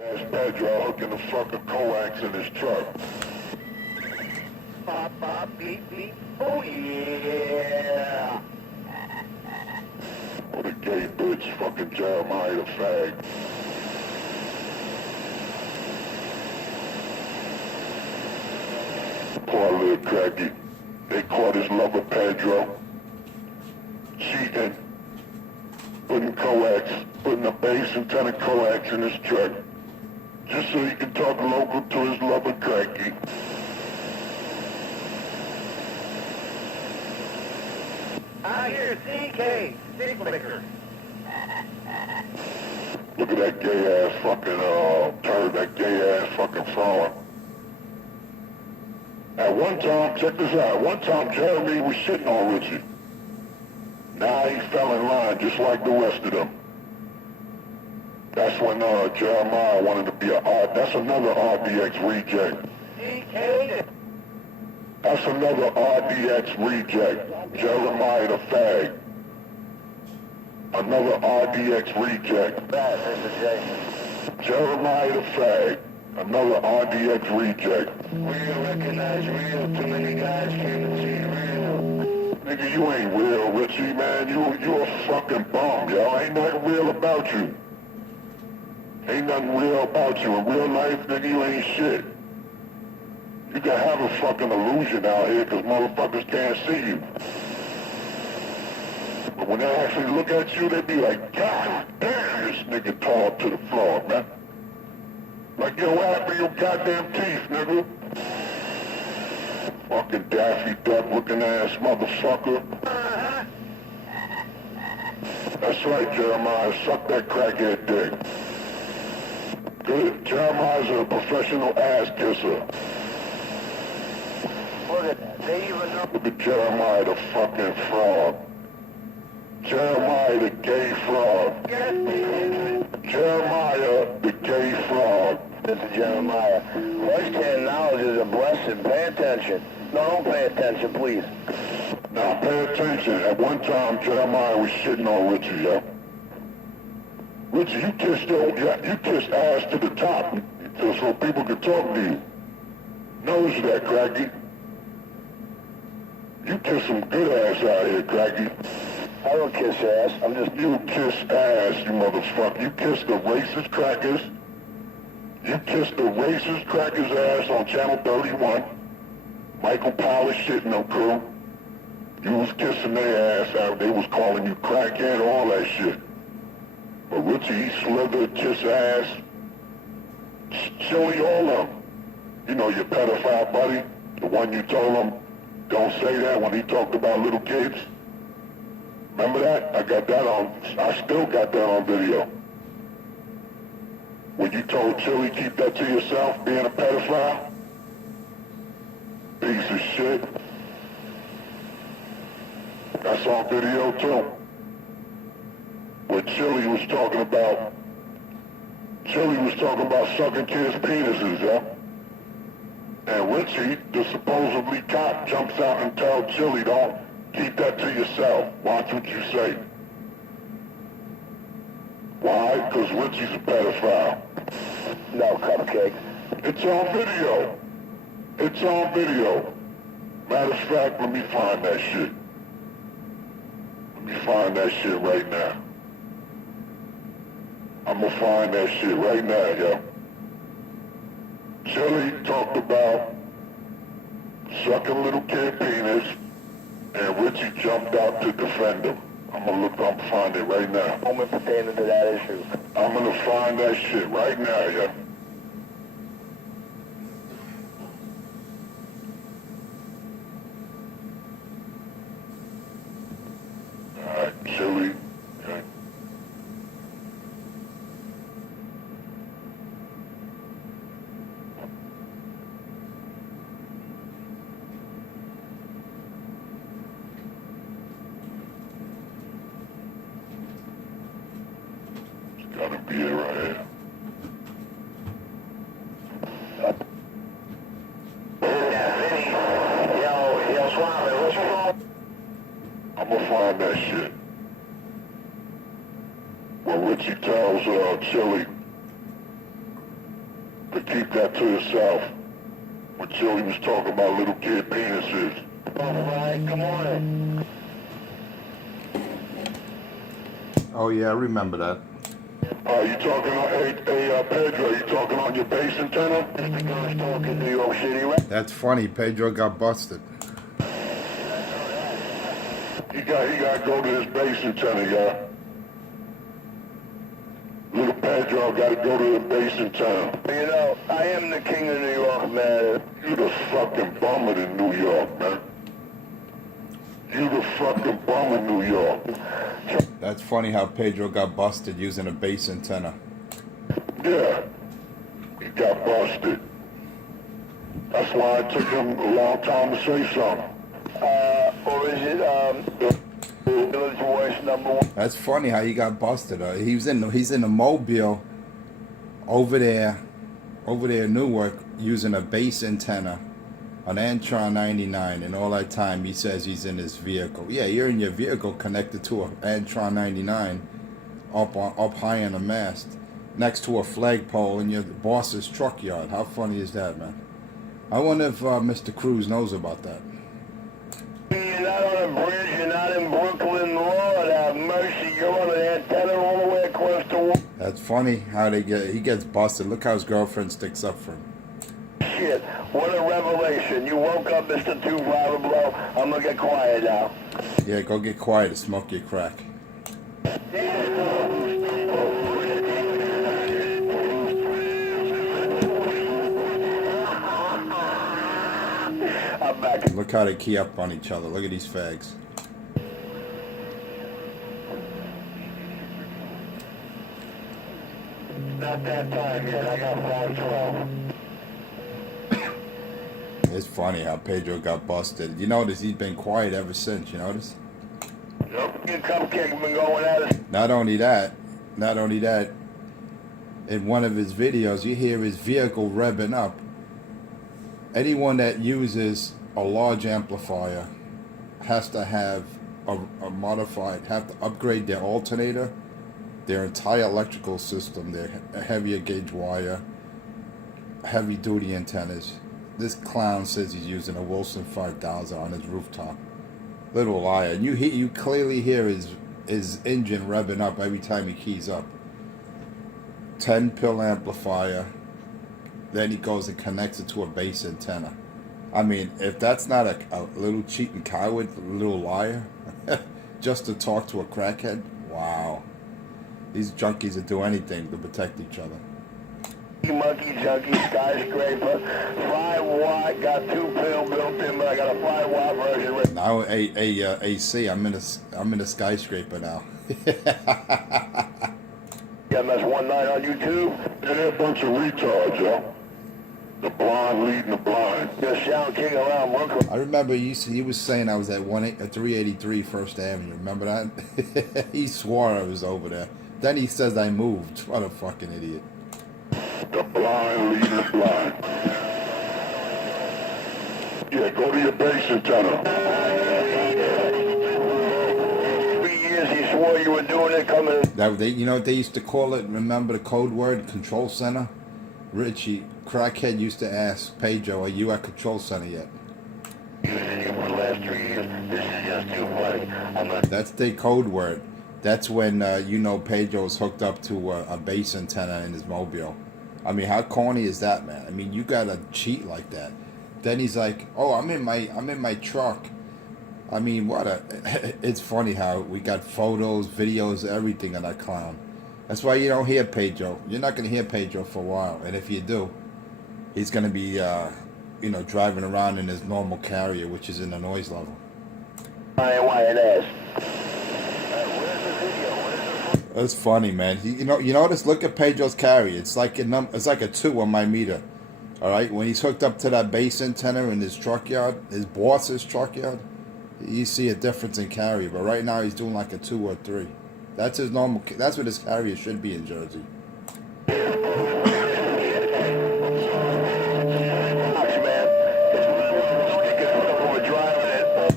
That's Pedro hooking the fucking coax in his truck. Pop, pop, beep, beep. Oh, yeah. What a gay bitch, fucking Jeremiah the fag. Poor little cracky. They caught his lover Pedro cheating, putting a base and ton of coax in his truck, just so he can talk local to his lover cracky. I hear CK, stick liquor. Look at that gay ass fucking turd, that gay ass fucking fraud. At one time, check this out, at one time Jeremy was shitting on Richie. Now he fell in line just like the rest of them. That's when Jeremiah wanted to be that's another RDX reject. CK? That's another RDX reject. Jeremiah the fag. Another RDX reject. This is Jason. Jeremiah the fag. Another RDX reject. Real recognize real, too many guys came to see real. Nigga, you ain't real, Richie, man. You a fucking bum, yo. Ain't nothing real about you. Ain't nothing real about you. In real life, nigga, you ain't shit. You can have a fucking illusion out here because motherfuckers can't see you. But when they actually look at you, they be like, God damn, this nigga tall to the floor, man. Like, yo, what happened to your goddamn teeth, nigga? Fucking Daffy Duck looking ass motherfucker. That's right, Jeremiah. Suck that crackhead dick. Good. Jeremiah's a professional ass kisser. Look at that. They even know. Look at Jeremiah the fucking frog. Jeremiah the gay frog. Jeremiah the gay frog. This is Jeremiah. First-hand knowledge is a blessing. Pay attention. No, don't pay attention, please. Now, pay attention. At one time, Jeremiah was shitting on Richie, yeah? Richie, you kissed ass to the top so people could talk to you. Knows that, Craggy. You kiss some good ass out here, Craggy. I don't kiss ass. I'm just... You kiss ass, you motherfucker. You kiss the racist crackers. You kissed the racist crackers ass on Channel 31. Michael Powers shitting them crew. You was kissing their ass out. They was calling you crackhead, all that shit. But Richie, he slithered, kiss ass. Chili all of them. You know your pedophile buddy, the one you told him, don't say that when he talked about little kids. Remember that? I still got that on video. When you told Chili, keep that to yourself, being a pedophile? Piece of shit. That's on video too. Where Chili was talking about sucking kids' penises, yeah? And Richie, the supposedly cop, jumps out and tells Chili, don't keep that to yourself. Watch what you say. Why? Because Richie's a pedophile. No, cupcake. It's on video. It's on video. Matter of fact, let me find that shit. Let me find that shit right now. I'm gonna find that shit right now, yo. Chili talked about sucking little kid penis, and Richie jumped out to defend him. I'm gonna find it right now. Moment pertaining to that issue. I'm gonna find that shit right now, yo. Alright, Chili. Okay. It's gotta be it right here. Yo, Suave, what's wrong? I'm gonna find that shit. Where Richie tells Chili, But keep that to yourself. When Joey was talking about little kid penises. All right, good morning. Oh yeah, I remember that. You talking on, hey, Pedro, you talking on your base antenna? This the ghost talking New York City, right? That's funny. Pedro got busted. He got to go to his base antenna, yeah. Little Pedro got to go to the base antenna. You know, I am the king of New York, man. You the fucking bummer in New York, man. You the fucking bum in New York. That's funny how Pedro got busted using a base antenna. Yeah, he got busted. That's why it took him a long time to say something. Or is it, Village Voice #1? That's funny how he got busted. He's in the Mobile over there in Newark using a base antenna on Antron 99, and all that time he says he's in his vehicle. Yeah, you're in your vehicle connected to an Antron 99 up high on a mast next to a flagpole in your boss's truck yard. How funny is that, man? I wonder if Mr. Cruz knows about that. You're not on a bridge, you're not in Brooklyn, Lord have mercy. You're on an antenna all the way across the world. That's funny how he gets busted. Look how his girlfriend sticks up for him. Shit, what a revelation. You woke up, Mr. Two Private Blow. I'm gonna get quiet now. Yeah, go get quiet and smoke your crack. I'm back. Look how they key up on each other. Look at these fags. Not that time yet. I got 512. It's funny how Pedro got busted. You notice he's been quiet ever since. You notice? Yep. Your cupcake been going at it. Not only that, in one of his videos, you hear his vehicle revving up. Anyone that uses a large amplifier has to have a modified, have to upgrade their alternator, their entire electrical system, their heavier gauge wire, heavy duty antennas. This clown says he's using a Wilson 5000 on his rooftop. Little liar. And you clearly hear his engine revving up every time he keys up. 10 pill amplifier. Then he goes and connects it to a base antenna. I mean, if that's not a little cheating coward, a little liar, just to talk to a crackhead, wow. These junkies will do anything to protect each other. Monkey junkie skyscraper, 5-watt, got 2 pill built in, but I got a 5-watt version. Now, AC, I'm in a skyscraper now. MS19 on YouTube. They're a bunch of retards, yo. The blind leading the blind. Just sound king around Brooklyn. I remember he was saying I was at 383 First Avenue. Remember that? He swore I was over there. Then he says I moved. What a fucking idiot. The blind leading the blind. Yeah, go to your base antenna. 3 years he swore you were doing it coming. You know what they used to call it? Remember the code word? Control center? Richie, crackhead used to ask Pedro, are you at control center yet? Using you for the last 3 years. This is just too funny. That's the code word. That's when, Pedro's hooked up to a base antenna in his mobile. I mean, how corny is that, man? I mean, you gotta cheat like that. Then he's like, "Oh, I'm in my truck." I mean, it's funny how we got photos, videos, everything of that clown. That's why you don't hear Pedro. You're not gonna hear Pedro for a while, and if you do, he's gonna be, driving around in his normal carrier, which is in the noise level. YNS. That's funny, man. You notice? Look at Pedro's carrier. It's like a 2 on my meter. All right, when he's hooked up to that base antenna in his truck yard, his boss's truck yard, you see a difference in carrier. But right now he's doing like a 2 or 3. That's his normal. That's what his carrier should be in Jersey.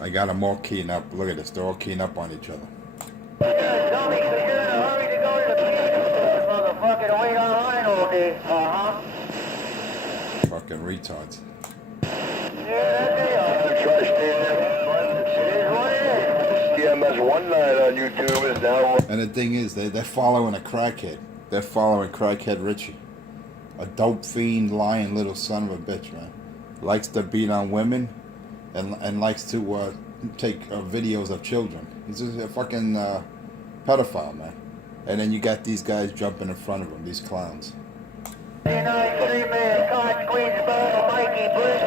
I got them all keying up. Look at this. They're all keying up on each other. Tommy, so you're in a hurry to go to the beach, motherfucking wait online all day, Fucking retards. Try staying CMS 19 on YouTube is now. And the thing is, they're following a crackhead. They're following crackhead Richie. A dope fiend, lying little son of a bitch, man. Likes to beat on women and likes to take videos of children. He's just a fucking pedophile, man. And then you got these guys jumping in front of him, these clowns. Man, Cod, Queensboro, Mikey, Bruce.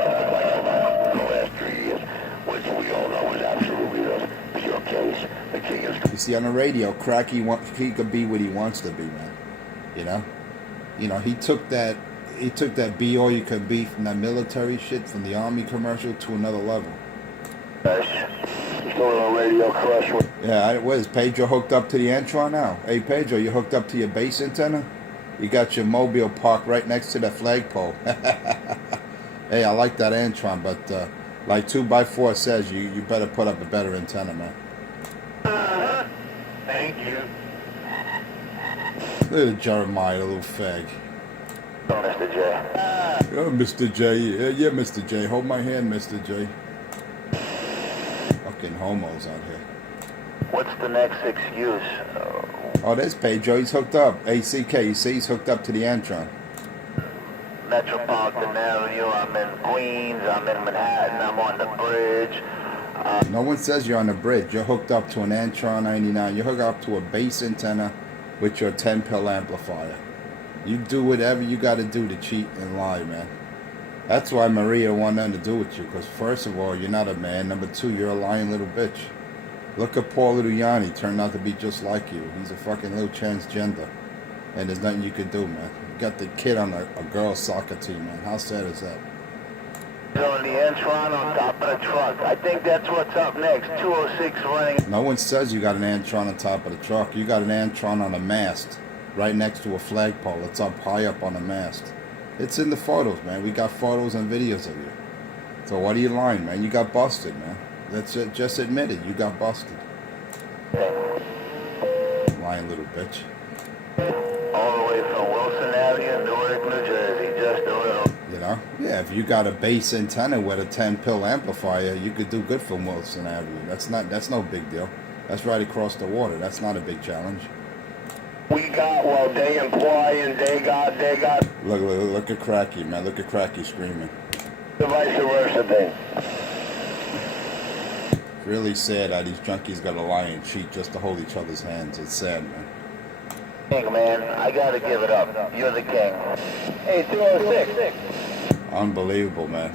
The last 3 years, which we all know is absolutely the pure case. The king is. You see, on the radio, Cracky he could be what he wants to be, man. You know, he took that be all you can be from that military shit from the Army commercial to another level. Still on a radio crush. Yeah, what is Pedro hooked up to the Antron now? Hey, Pedro, you hooked up to your base antenna? You got your mobile parked right next to the flagpole. Hey, I like that Antron, but like 2x4 says, you better put up a better antenna, man. Thank you. Look at Jeremiah, the little fag. Oh, Mr. J. Oh, Mr. J. Yeah, Mr. J. Hold my hand, Mr. J. Fucking homos out here. What's the next excuse? Oh, there's Pedro. He's hooked up. ACK. You see, he's hooked up to the Antron. Metropolitan Avenue. I'm in Queens. I'm in Manhattan. I'm on the bridge. No one says you're on the bridge. You're hooked up to an Antron 99. You're hooked up to a base antenna with your 10-pill amplifier. You do whatever you got to do to cheat and lie, man. That's why Maria wanted nothing to do with you. Because first of all, you're not a man. Number two, you're a lying little bitch. Look at poor little Yanni. Turned out to be just like you. He's a fucking little transgender. And there's nothing you can do, man. You got the kid on a girls' soccer team, man. How sad is that? On the Antron on top of the truck. I think that's what's up next. 206 running. No one says you got an Antron on top of the truck. You got an Antron on a mast right next to a flagpole. It's up high up on a mast. It's in the photos, man. We got photos and videos of you. So what are you lying, man? You got busted, man. That's it. Just admit it. You got busted. Lying little bitch. All the way from Wilson Avenue, Newark, New Jersey. Just a little. You know? Yeah, if you got a base antenna with a 10-pill amplifier, you could do good from Wilson Avenue. That's no big deal. That's right across the water. That's not a big challenge. We got, well, they imply and they got. Look at Cracky, man. Look at Cracky screaming. The vice versa thing. Really sad how these junkies gotta lie and cheat just to hold each other's hands. It's sad, man. King, man, I gotta give it up. You're the king. Hey, 206. Unbelievable, man.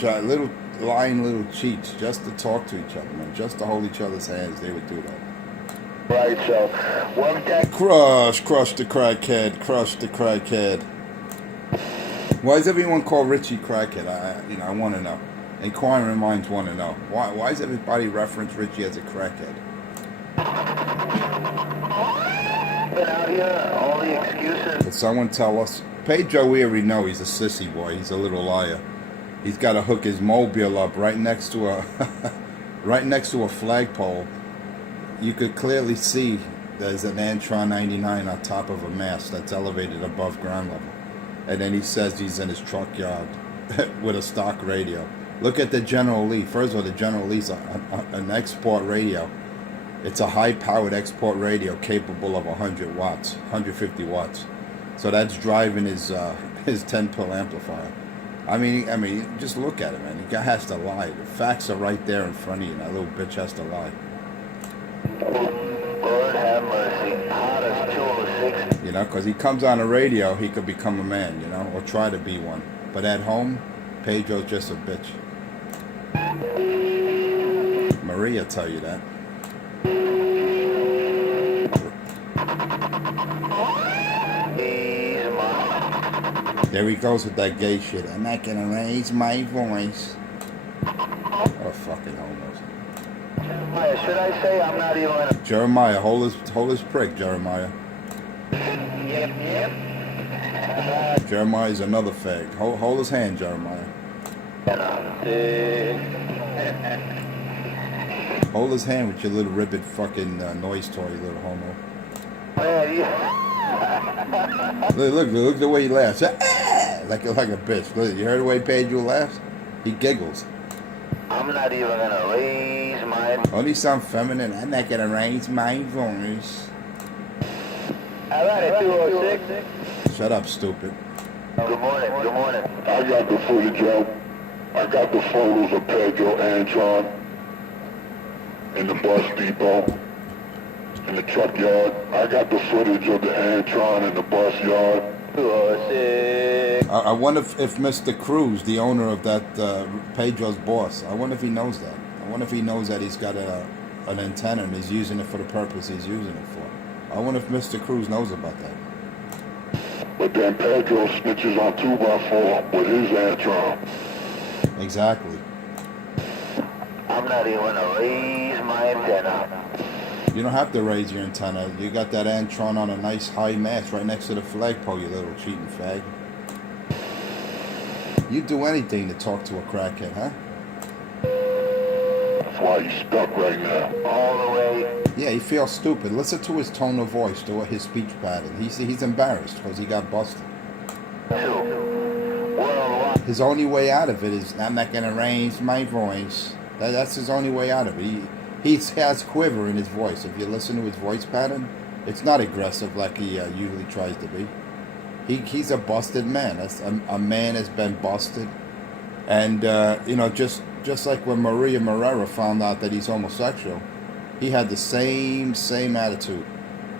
Little lying little cheats just to talk to each other, man. Just to hold each other's hands. They would do that. Right, so one guy. Crush the crackhead. Why does everyone call Richie crackhead? I want to know. Inquiring minds want to know. Why does everybody reference Richie as a crackhead? Been out here, all the excuses. Could someone tell us? Pedro, we already know he's a sissy boy. He's a little liar. He's got to hook his mobile up right next to a flagpole. You could clearly see there's an Antron 99 on top of a mast that's elevated above ground level. And then he says he's in his truck yard with a stock radio. Look at the General Lee. First of all, the General Lee's an export radio. It's a high-powered export radio capable of 100 watts, 150 watts. So that's driving his 10-pill amplifier. I mean, just look at it, man. The guy has to lie. The facts are right there in front of you, and that little bitch has to lie. Lord have mercy. Hot as 206. You know, because he comes on the radio, he could become a man, you know, or try to be one. But at home, Pedro's just a bitch. Maria tell you that. There he goes with that gay shit. I'm not gonna raise my voice. What a fucking homos. Should I say I'm not even... Jeremiah, hold his prick, Jeremiah. Yep. Jeremiah's another fag. Hold his hand, Jeremiah. Hold his hand with your little ribbit fucking noise toy, you little homo. Look the way he laughs. like a bitch. Look, you heard the way Pedro laughs? He giggles. I'm not even gonna raise my... Only sound feminine. I'm not gonna raise my voice. I got it, 206. Shut up, stupid. Good morning, good morning. I got the footage, Joe. I got the photos of Pedro Antron in the bus depot, in the truck yard. I got the footage of the Antron in the bus yard. 206. I wonder if Mr. Cruz, the owner of that Pedro's boss, I wonder if he knows that. I wonder if he knows that he's got an antenna and he's using it for the purpose he's using it for. I wonder if Mr. Cruz knows about that. But then Pedro snitches on 2x4 with his Antron. Exactly. I'm not even gonna raise my antenna. You don't have to raise your antenna. You got that Antron on a nice high mast right next to the flagpole, you little cheating fag. You'd do anything to talk to a crackhead, huh? That's why he's stuck right now. All the way. Yeah, he feels stupid. Listen to his tone of voice, to his speech pattern. He's embarrassed because he got busted. 2. Worldwide. His only way out of it is, I'm not going to raise my voice. That's his only way out of it. He has quiver in his voice. If you listen to his voice pattern, it's not aggressive like he usually tries to be. He's a busted man. That's a man has been busted. And, you know, just like when Maria Marrera found out that he's homosexual, he had the same attitude.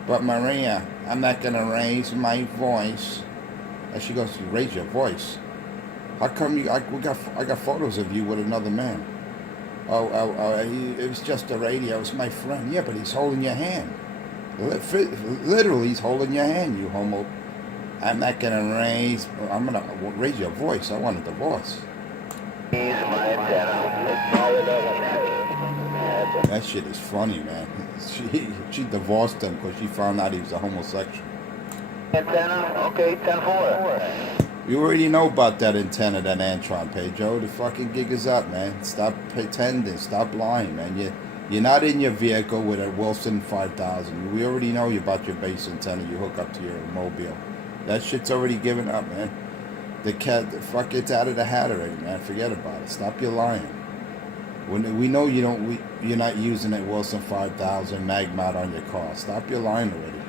But Maria, I'm not going to raise my voice. And she goes, you raise your voice. How come I got photos of you with another man? It was just the radio. It was my friend. Yeah, but he's holding your hand. Literally, he's holding your hand, you homo. I'm not going to raise your voice. I want a divorce. Raise my antenna. That shit is funny, man. She divorced him because she found out he was a homosexual. Antenna? Okay, 10-4. You already know about that antenna, that Antron, Pedro. The fucking gig is up, man. Stop pretending. Stop lying, man. You're not in your vehicle with a Wilson 5000. We already know about your base antenna you hook up to your mobile. That shit's already given up, man. It's out of the hat already, man. Forget about it. Stop your lying. We know you're not using that Wilson 5000 mag mount on your car. Stop your lying already.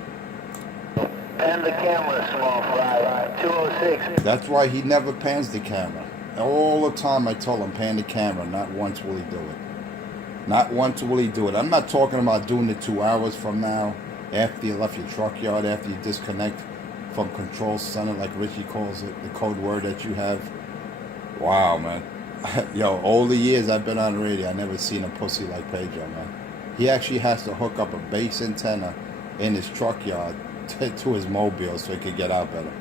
Pan the camera, small fry. 206. That's why he never pans the camera. All the time I told him, pan the camera. Not once will he do it. Not once will he do it. I'm not talking about doing it 2 hours from now, after you left your truck yard, after you disconnect from control center, like Richie calls it, the code word that you have. Wow, man. Yo, all the years I've been on radio, I never seen a pussy like Pedro, man. He actually has to hook up a base antenna in his truck yard to his mobile so he could get out better.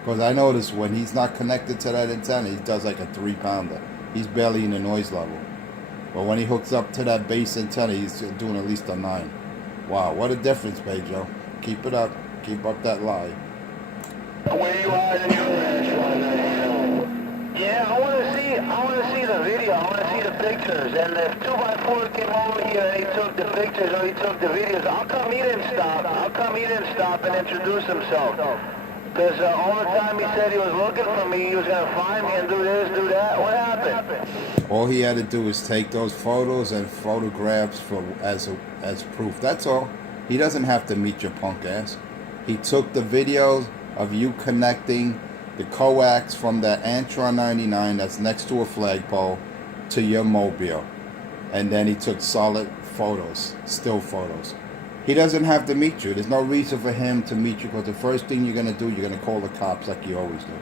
Because I noticed when he's not connected to that antenna, he does like a 3-pounder. He's barely in the noise level. But when he hooks up to that base antenna, he's doing at least a 9. Wow, what a difference, Pedro. Keep it up. Keep up that lie. Where you are in your Yeah, I want to see the video. I want to see the pictures. And if 2x4 came over here and he took the pictures or he took the videos, how come he didn't stop? How come he didn't stop and introduce himself? Because all the time he said he was looking for me, he was going to find me and do this, do that. What happened? All he had to do was take those photos and photographs as proof. That's all. He doesn't have to meet your punk ass. He took the videos of you connecting the coax from that Antron 99 that's next to a flagpole to your mobile. And then he took solid photos, still photos. He doesn't have to meet you. There's no reason for him to meet you because the first thing you're going to do, you're going to call the cops like you always do.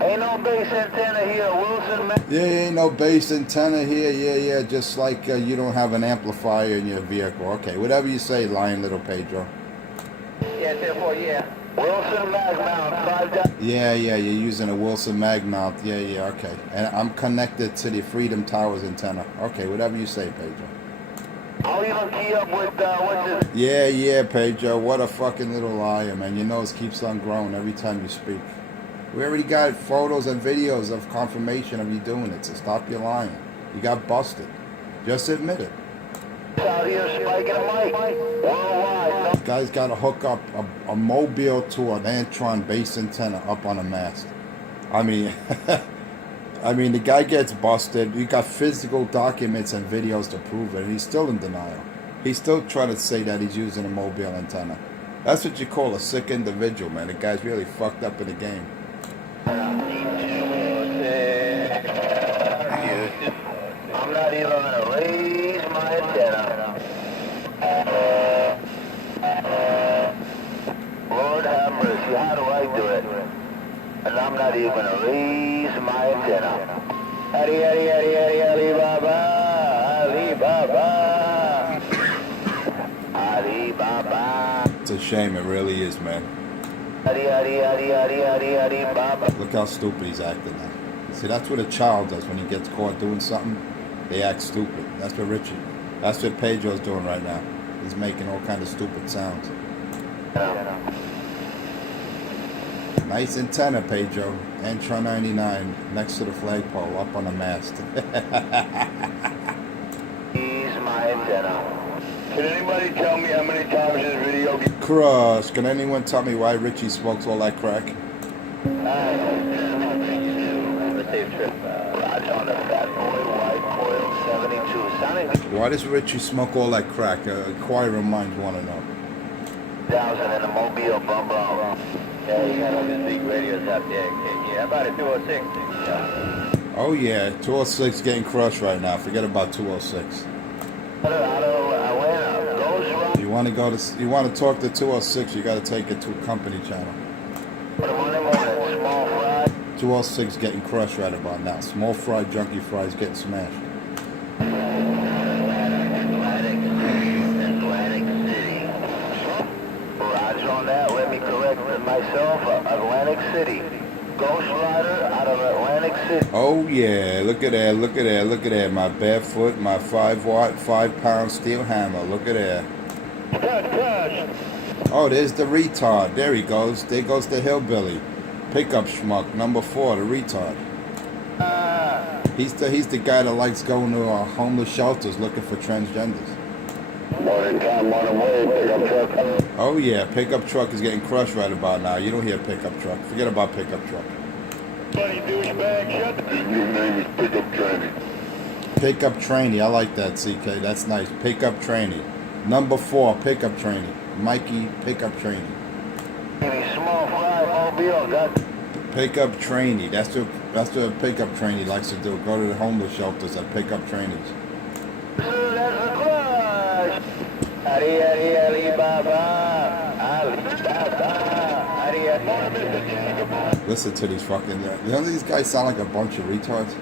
Ain't no base antenna here, Wilson. Yeah, ain't no base antenna here. Yeah. Just like you don't have an amplifier in your vehicle. Okay, whatever you say, lying little Pedro. Yeah, 10-4, yeah. Wilson mag mount, 5. Yeah, you're using a Wilson mag mount. Yeah, okay. And I'm connected to the Freedom Towers antenna. Okay, whatever you say, Pedro. I'll even key up with, what's his... Yeah, Pedro. What a fucking little liar, man. Your nose keeps on growing every time you speak. We already got photos and videos of confirmation of you doing it, so stop your lying. You got busted. Just admit it. Out here spiking a mic. Worldwide, no Guy's got to hook up a mobile to an Antron base antenna up on a mast. I mean, the guy gets busted. You got physical documents and videos to prove it, and he's still in denial. He's still trying to say that he's using a mobile antenna. That's what you call a sick individual, man. The guy's really fucked up in the game. I'm not even gonna raise my antenna. Lord have mercy, how do I do it? And I'm not even gonna raise my antenna. Ali, Ali, Ali, Ali, Ali Baba, Ali Baba, Ali Baba. It's a shame, it really is, man. Ali, Ali, Ali, Ali, Ali, Ali Baba. Look how stupid he's acting now. See, that's what a child does when he gets caught doing something. They act stupid. That's what Pedro's doing right now. He's making all kind of stupid sounds. Nice antenna, Pedro. Antron 99 next to the flagpole, up on the mast. He's my antenna. Can anybody tell me how many times this video gets Crush. Can anyone tell me why Richie smokes all that crack? safe trip. Roger on the Fat Boy, White Coil 72. Why does Richie smoke all that crack? Inquiring minds want to know. 1,000 in the Mobile bum bum. Yeah, you got all these big radios out there. Yeah, about a 206. Yeah. Oh yeah, 206 getting crushed right now. Forget about 206. You want to talk to 206, you got to take it to a company channel. 206 getting crushed right about now. Small fry, junkie fries getting smashed. Atlantic City. Roger on that. Let me correct myself. Atlantic City. Ghost Rider out of Atlantic City. Oh yeah, look at that, look at that, look at that. My barefoot, my 5-watt, 5-pound steel hammer. Look at that. Oh, there's the retard. There he goes. There goes the hillbilly. Pickup schmuck, number 4, the retard. He's the guy that likes going to homeless shelters looking for transgenders. Oh yeah, pickup truck is getting crushed right about now. You don't hear pickup truck. Forget about pickup truck. His new name is Pickup Trainee. Pickup trainee, I like that, CK. That's nice. Pickup trainee. Number 4, pickup trainee. Mikey, pickup trainee. Small fry Mobile. Pickup trainee. That's what a pickup trainee likes to do. Go to the homeless shelters and pick up trainees. That's a crush. Ali, Ali, Ali Baba. Ali Baba. Ali, Ali. Listen to these fucking... You know these guys sound like a bunch of retards?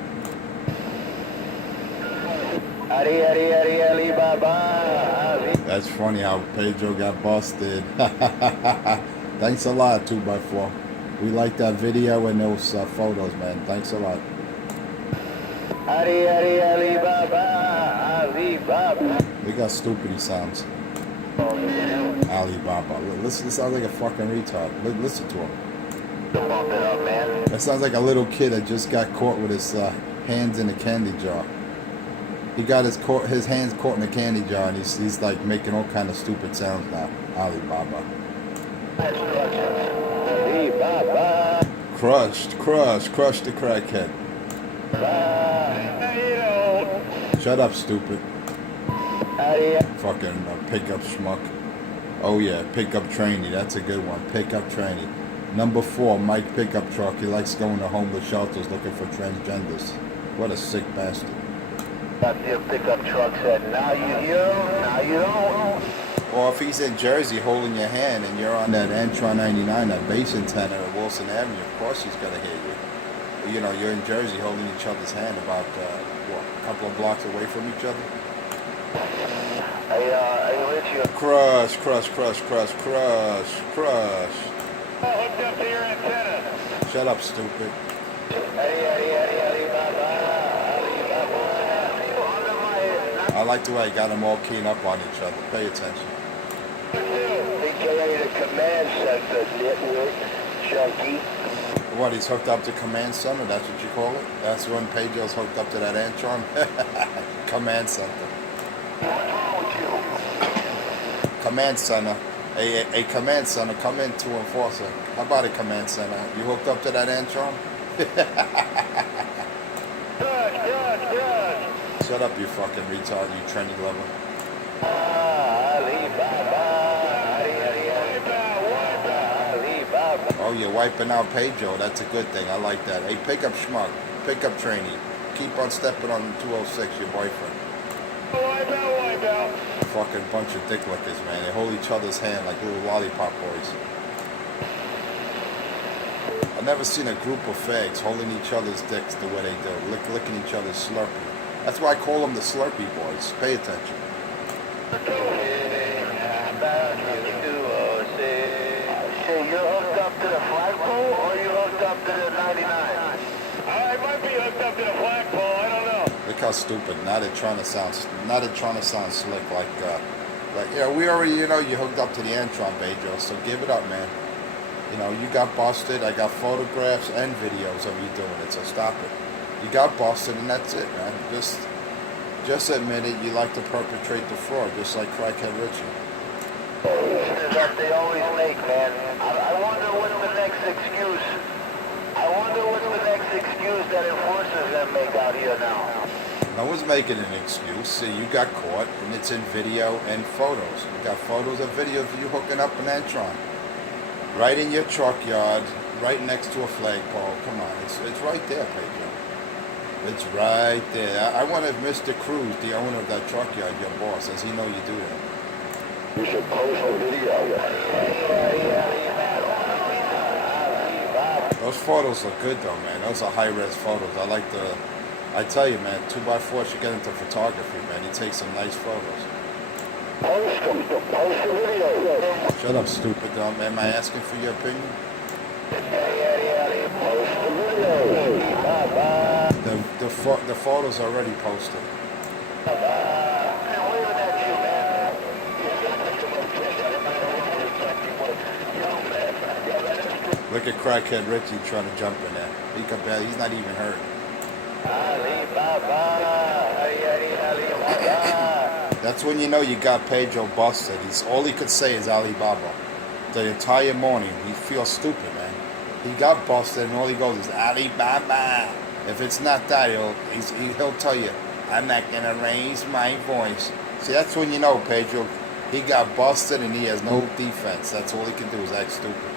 Ali, Ali, Ali, Ali Baba. Ali. That's funny how Pedro got busted. Thanks a lot, 2x4. We like that video and those photos, man. Thanks a lot. Ali, Ali, Ali Baba. Ali Baba. Look how stupid he sounds. Alibaba. Listen, this sounds like a fucking retard. Listen to him. Bump it up, man. That sounds like a little kid that just got caught with his hands in a candy jar. He got his hands caught in a candy jar, and he's like making all kind of stupid sounds now. Alibaba. Alibaba. Crushed the crackhead. Shut up, stupid. Fucking pickup schmuck. Oh yeah, pickup trainee. That's a good one. Pickup trainee. Number 4, Mike pickup truck. He likes going to homeless shelters looking for transgenders. What a sick bastard. Got your pickup truck said, now you hear him, now you don't. Or if he's in Jersey holding your hand and you're on that Antron 99, that base antenna at Wilson Avenue, of course he's going to hear you. You know, you're in Jersey holding each other's hand about, a couple of blocks away from each other. Hey, Richie. Crush. Hooked up to your antenna. Shut up, stupid. I like the way I got them all keying up on each other. Pay attention. AKA the command center, nitwit, junkie. What, he's hooked up to command center? That's what you call it? That's when Pedro's hooked up to that Antron? Command center. What's wrong with you? Command center. Hey, command center, come in to enforcer. How about it, command center? You hooked up to that Antron? Good. Shut up, you fucking retard, you trendy lover. Oh, you're wiping out Pedro. That's a good thing. I like that. Hey, pick up schmuck. Pick up trainee. Keep on stepping on 206, your boyfriend. Wipe out. Fucking bunch of dick lickers, man. They hold each other's hand like little lollipop boys. I've never seen a group of fags holding each other's dicks the way they do. Licking each other's slurpee. That's why I call them the slurpee boys. Pay attention. Say, you're hooked up to the flagpole or you hooked up to the 99? I might be hooked up to the flagpole, I don't know. Look how stupid. Now they're trying to sound slick like you know, we already, you know, you hooked up to the Antron, Pedro, so give it up, man. You know, you got busted. I got photographs and videos of you doing it, so stop it. You got busted, and that's it, man. Just admit it. You like to perpetrate the fraud, just like Crackhead Richie. That they always make, man. I wonder what's the next excuse. I wonder what's the next excuse that enforcers gonna make out here now. No one's making an excuse. See, you got caught, and it's in video and photos. You got photos and videos of you hooking up an Antron. Right in your truck yard, right next to a flagpole. Come on, it's right there, Pedro. It's right there. I wonder if Mr. Cruz, the owner of that truck yard, your boss, does he know you do that? You should post a video. Those photos look good though, man. Those are high-res photos. I tell you, man, 2x4 should get into photography, man. He takes some nice photos. Post them. Post the video. Shut up, stupid dumb. Am I asking for your opinion? Post the video. The photos are already posted. Look at Crackhead Richie trying to jump in there. He's not even hurt. That's when you know you got Pedro busted. All he could say is Alibaba. The entire morning, he feels stupid, man. He got busted, and all he goes is Alibaba. If it's not that, he'll tell you, I'm not gonna raise my voice. See, that's when you know, Pedro. He got busted, and he has no defense. That's all he can do is act stupid.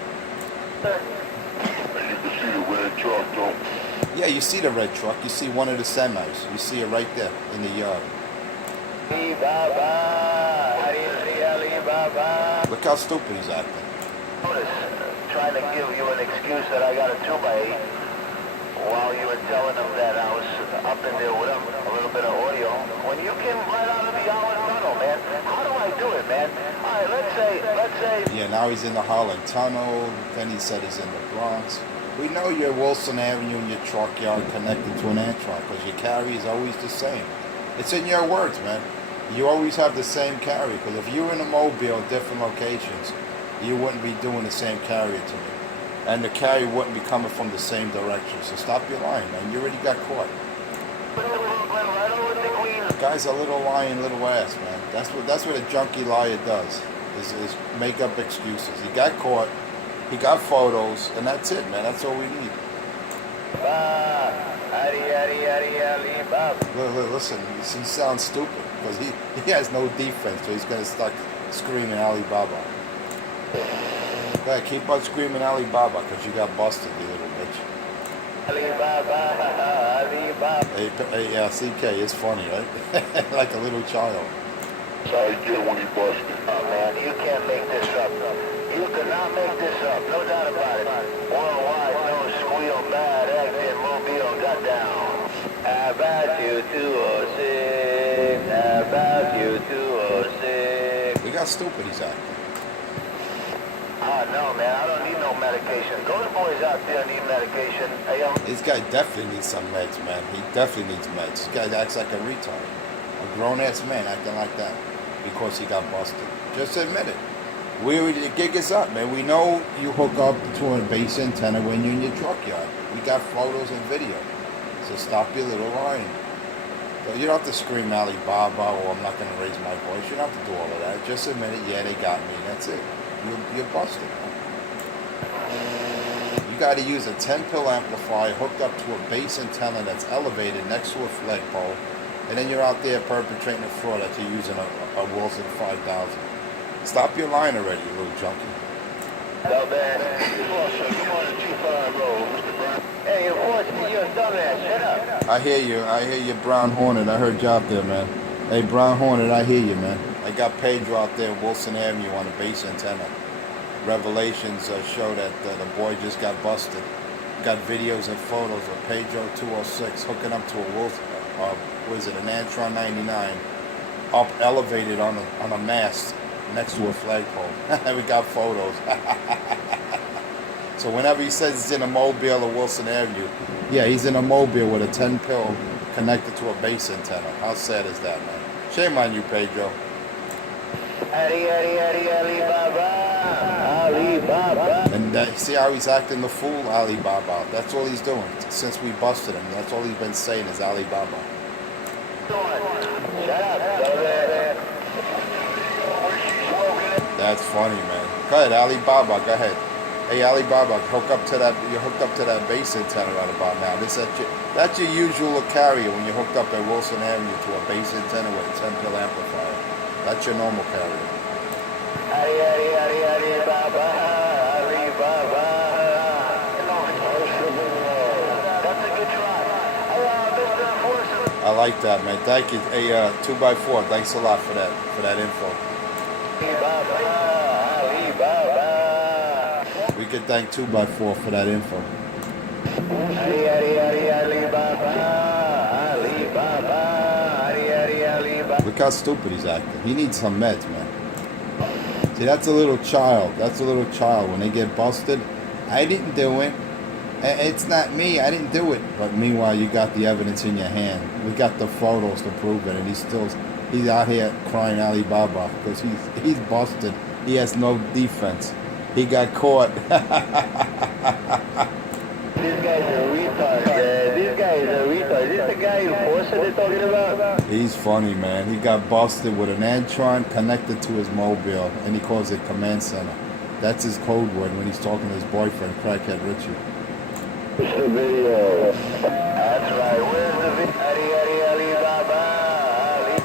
You can see the red truck, though. Yeah, you see the red truck. You see one of the semis. You see it right there in the yard. Look how stupid he's acting. Trying to give you an excuse that I got a 2x8 while you were telling him that I was up in there with him, a little bit of audio. When you came right out of the Holland Tunnel, man, how do I do it, man? All right, let's say. Yeah, now he's in the Holland Tunnel. Then he said he's in the Bronx. We know you're Wilson Avenue in your truck yard connected to an Antron because your carry is always the same. It's in your words, man. You always have the same carry because if you were in a mobile at different locations, you wouldn't be doing the same carrier to me. And the carrier wouldn't be coming from the same direction. So stop your lying, man. You already got caught. The guy's a little lying little ass, man. That's what a junkie liar does, is make up excuses. He got caught, he got photos, and that's it, man. That's all we need. Listen, he sounds stupid because he has no defense, so he's going to start screaming Alibaba. Go ahead, keep on screaming Alibaba because you got busted, you little bitch. Hey, yeah, CK, it's funny, right? Like a little child. That's how he get when he busted. Oh, man, you can't make this up. You cannot make this up, no doubt about it. Worldwide, no squeal, bad acting, mobile got down. How about you 206? How about you 206? Look how stupid he's acting. Oh, no, man, I don't need no medication. Those boys out there need medication. Hey, This guy definitely needs some meds, man. He definitely needs meds. This guy acts like a retard. A grown-ass man acting like that because he got busted. Just admit it. The gig is up, man. We know you hook up to a base antenna when you're in your truck yard. We got photos and video. So stop your little lying. So you don't have to scream Alibaba or I'm not going to raise my voice. You don't have to do all of that. Just admit it. Yeah, they got me. That's it. you're busted, man. You got to use a 10-pill amplifier hooked up to a base antenna that's elevated next to a flagpole, and then you're out there perpetrating a fraud that you're using a Wilson 5000. Stop your line already, you little junkie. No, man. Hey, unfortunately, you're a dumbass. Shut up. I hear you, Brown Hornet. I heard you out there, man. Hey, Brown Hornet, I hear you, man. I got Pedro out there, Wilson Avenue, on a base antenna. Revelations show that the boy just got busted. Got videos and photos of Pedro 206 hooking up to a Wilson, an Antron 99, up elevated on a mast next to a flagpole. We got photos. So whenever he says he's in a mobile or Wilson Avenue, yeah, he's in a mobile with a 10-pill connected to a base antenna. How sad is that, man? Shame on you, Pedro. Alibaba. And see how he's acting the fool? Alibaba. That's all he's doing. Since we busted him, that's all he's been saying is Alibaba. Shut up, dumbass. That's funny, man. Go ahead, Alibaba. Go ahead. Hey, Alibaba, hook up to that. You're hooked up to that base antenna right about now. That's your usual carrier when you're hooked up at Wilson Avenue to a base antenna with a 10-pill amplifier. That's your normal carrier. Alibaba. That's a good try. Mr. Enforcer. I like that, man. Thank you. Hey, 2x4. Thanks a lot for that info. Alibaba. We could thank 2x4 for that info. Look how stupid he's acting. He needs some meds, man. See, that's a little child. That's a little child. When they get busted, I didn't do it. It's not me. I didn't do it. But meanwhile, you got the evidence in your hand. We got the photos to prove it, and he's out here crying Alibaba because he's busted. He has no defense. He got caught. This guy's a retard, man. This guy is a retard. Is this the guy Enforcer they're talking about? He's funny, man. He got busted with an Antron connected to his mobile, and he calls it command center. That's his code word when he's talking to his boyfriend, Crackhead Richie. Where's the video? That's right. Where's the video?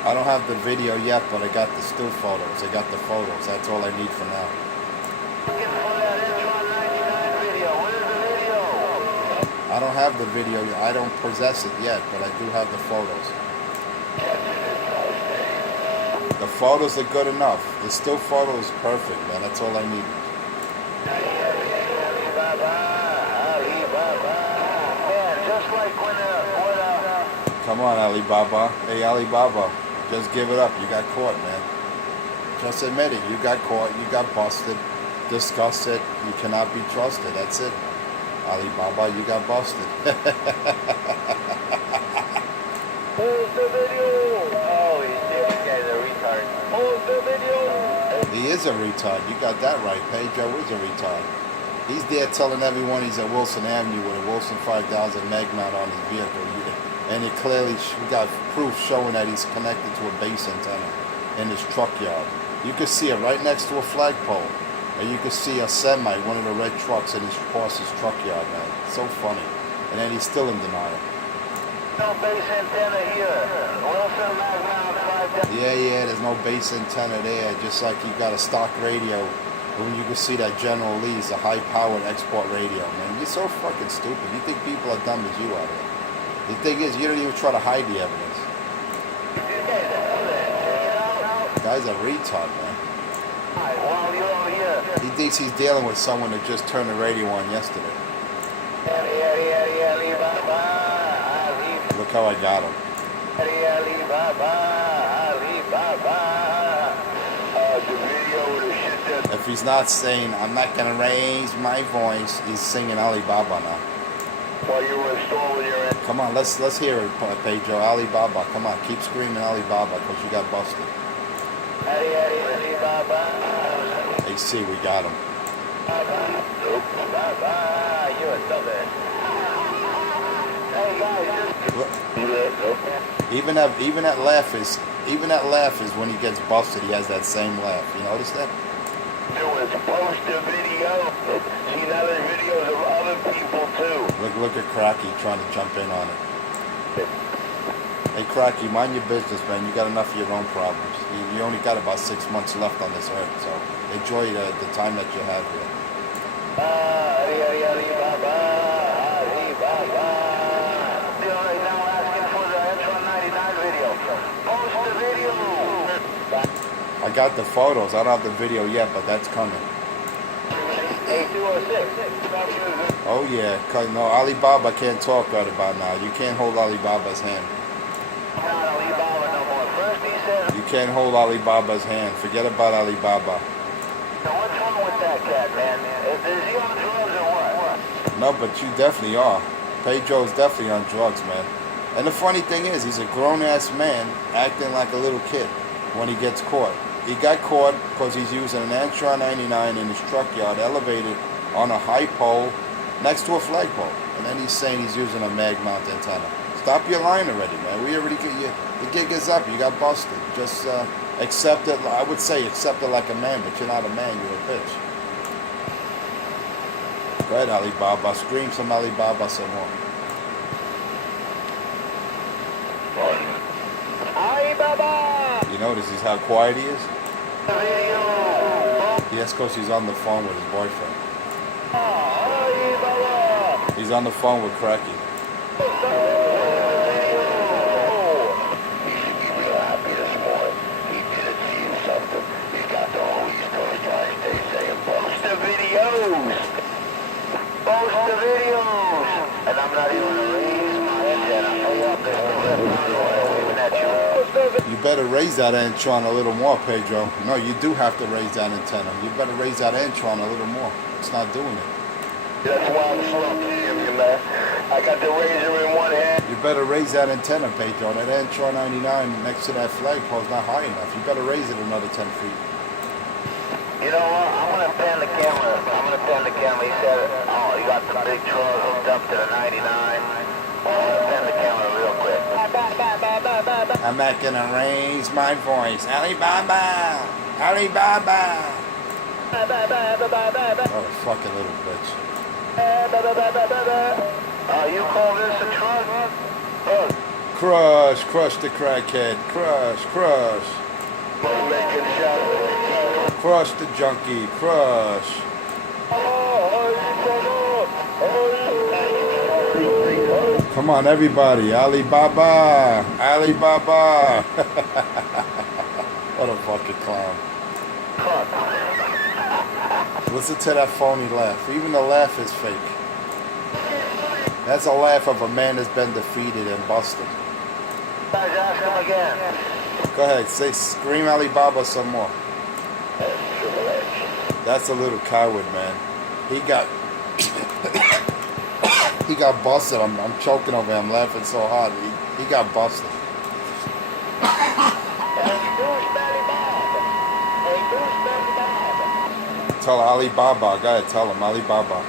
I don't have the video yet, but I got the still photos. I got the photos. That's all I need for now. I don't have the video. I don't possess it yet, but I do have the photos. The photos are good enough. The still photo is perfect, man. That's all I need. Come on, Alibaba. Hey, Alibaba. Just give it up. You got caught, man. Just admit it. You got caught. You got busted. Discuss it. You cannot be trusted. That's it. Alibaba, you got busted. Hold the video. Oh, this guy's a retard. Hold the video. He is a retard. You got that right. Pedro is a retard. He's there telling everyone he's at Wilson Avenue with a Wilson 5000 mag mount on his vehicle. And it clearly, we got proof showing that he's connected to a base antenna in his truck yard. You can see it right next to a flagpole. And you can see a semi, one of the red trucks in his horse's truck yard, man. It's so funny. And then he's still in denial. No base antenna here. Wilson mag mount 5000. Yeah, there's no base antenna there. Just like you got a stock radio. When you can see that General Lee's a high-powered export radio, man. You're so fucking stupid. You think people are dumb as you are there. The thing is, you don't even try to hide the evidence. The guy's a retard, man. While you're over here. He thinks he's dealing with someone that just turned the radio on yesterday. Look how I got him. If he's not saying, I'm not going to raise my voice, he's singing Alibaba now. While you were installing your... Come on, let's hear it, Pedro. Alibaba, come on, keep screaming Alibaba because you got busted. Alibaba. Hey, see, we got him. You're a dumbass. Hey guys, Even that laugh is when he gets busted. He has that same laugh. You notice that? do is post a video. See, now there's videos of other people too. Look at Cracky trying to jump in on it. Hey Cracky, mind your business, man. You got enough of your own problems. You only got about 6 months left on this earth, so enjoy the time that you have here. Right now asking for the Antron 99 video. Post the video. I got the photos. I don't have the video yet, but that's coming. 8206. Oh yeah, no, Alibaba can't talk right about now. You can't hold Alibaba's hand. Not Alibaba no more. First he said, You can't hold Alibaba's hand. Forget about Alibaba. "Now what's wrong with that cat, man? Is he on drugs or what?" No, but you definitely are. Pedro's definitely on drugs, man. And the funny thing is, he's a grown-ass man acting like a little kid when he gets caught. He got caught because he's using an Antron 99 in his truck yard, elevated on a high pole next to a flagpole. And then he's saying he's using a mag mount antenna. Stop your line already, man. We already get you. The gig is up. You got busted. Just accept it. I would say accept it like a man, but you're not a man. You're a bitch. Go ahead, Alibaba. Scream some Alibaba some more. Alibaba! You notice he's how quiet he is? Video. Yes, because he's on the phone with his boyfriend. Alibaba! He's on the phone with Cracky. Post the videos. Post the videos. And I'm not even gonna raise my antenna. You better raise that Antron a little more, Pedro. No, you do have to raise that antenna. You better raise that Antron a little more. It's not doing it. That's why I'm slumped here, man. I got the razor in one hand. You better raise that antenna, Pedro. That Antron 99 next to that flagpole is not high enough. You better raise it another 10 feet. You know what? I'm gonna pan the camera. He said, "Oh, you got the big truck hooked up to the 99." I'm gonna pan the camera real quick. I'm not gonna raise my voice. Alibaba! Alibaba! What a fucking little bitch. You call this a truck? Crush the crackhead. Crush. Making shots. Crush the junkie. Crush. Come on, everybody. Alibaba. Alibaba. What a fucking clown. Listen to that phony laugh. Even the laugh is fake. That's a laugh of a man that's been defeated and busted. Guys, ask him again. Go ahead, scream Alibaba some more. That's a little coward, man. He got he got busted. I'm choking over him. I'm laughing so hard. He got busted. Tell Alibaba. Go ahead, tell him Alibaba.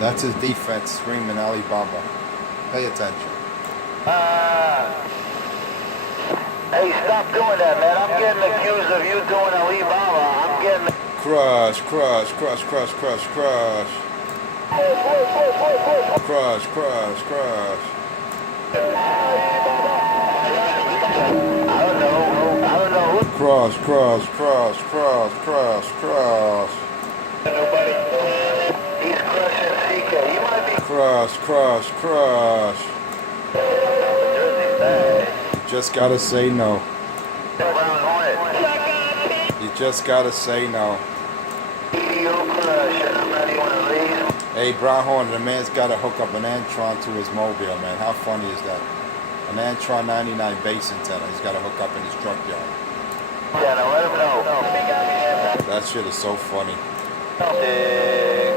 That's his defense, screaming Alibaba. Pay attention. Hey, stop doing that, man. I'm getting accused of you doing Alibaba. I'm getting... Crush. I don't know. Cross. Nobody. He's crushing CK. You might be... Cross. You just gotta say no. Brown Hornet. You just gotta say no. Hey, Brown Hornet, the man's gotta hook up an Antron to his mobile, man. How funny is that? An Antron 99 base antenna he's gotta hook up in his truck yard. Yeah, now let him know. That shit is so funny. Hey,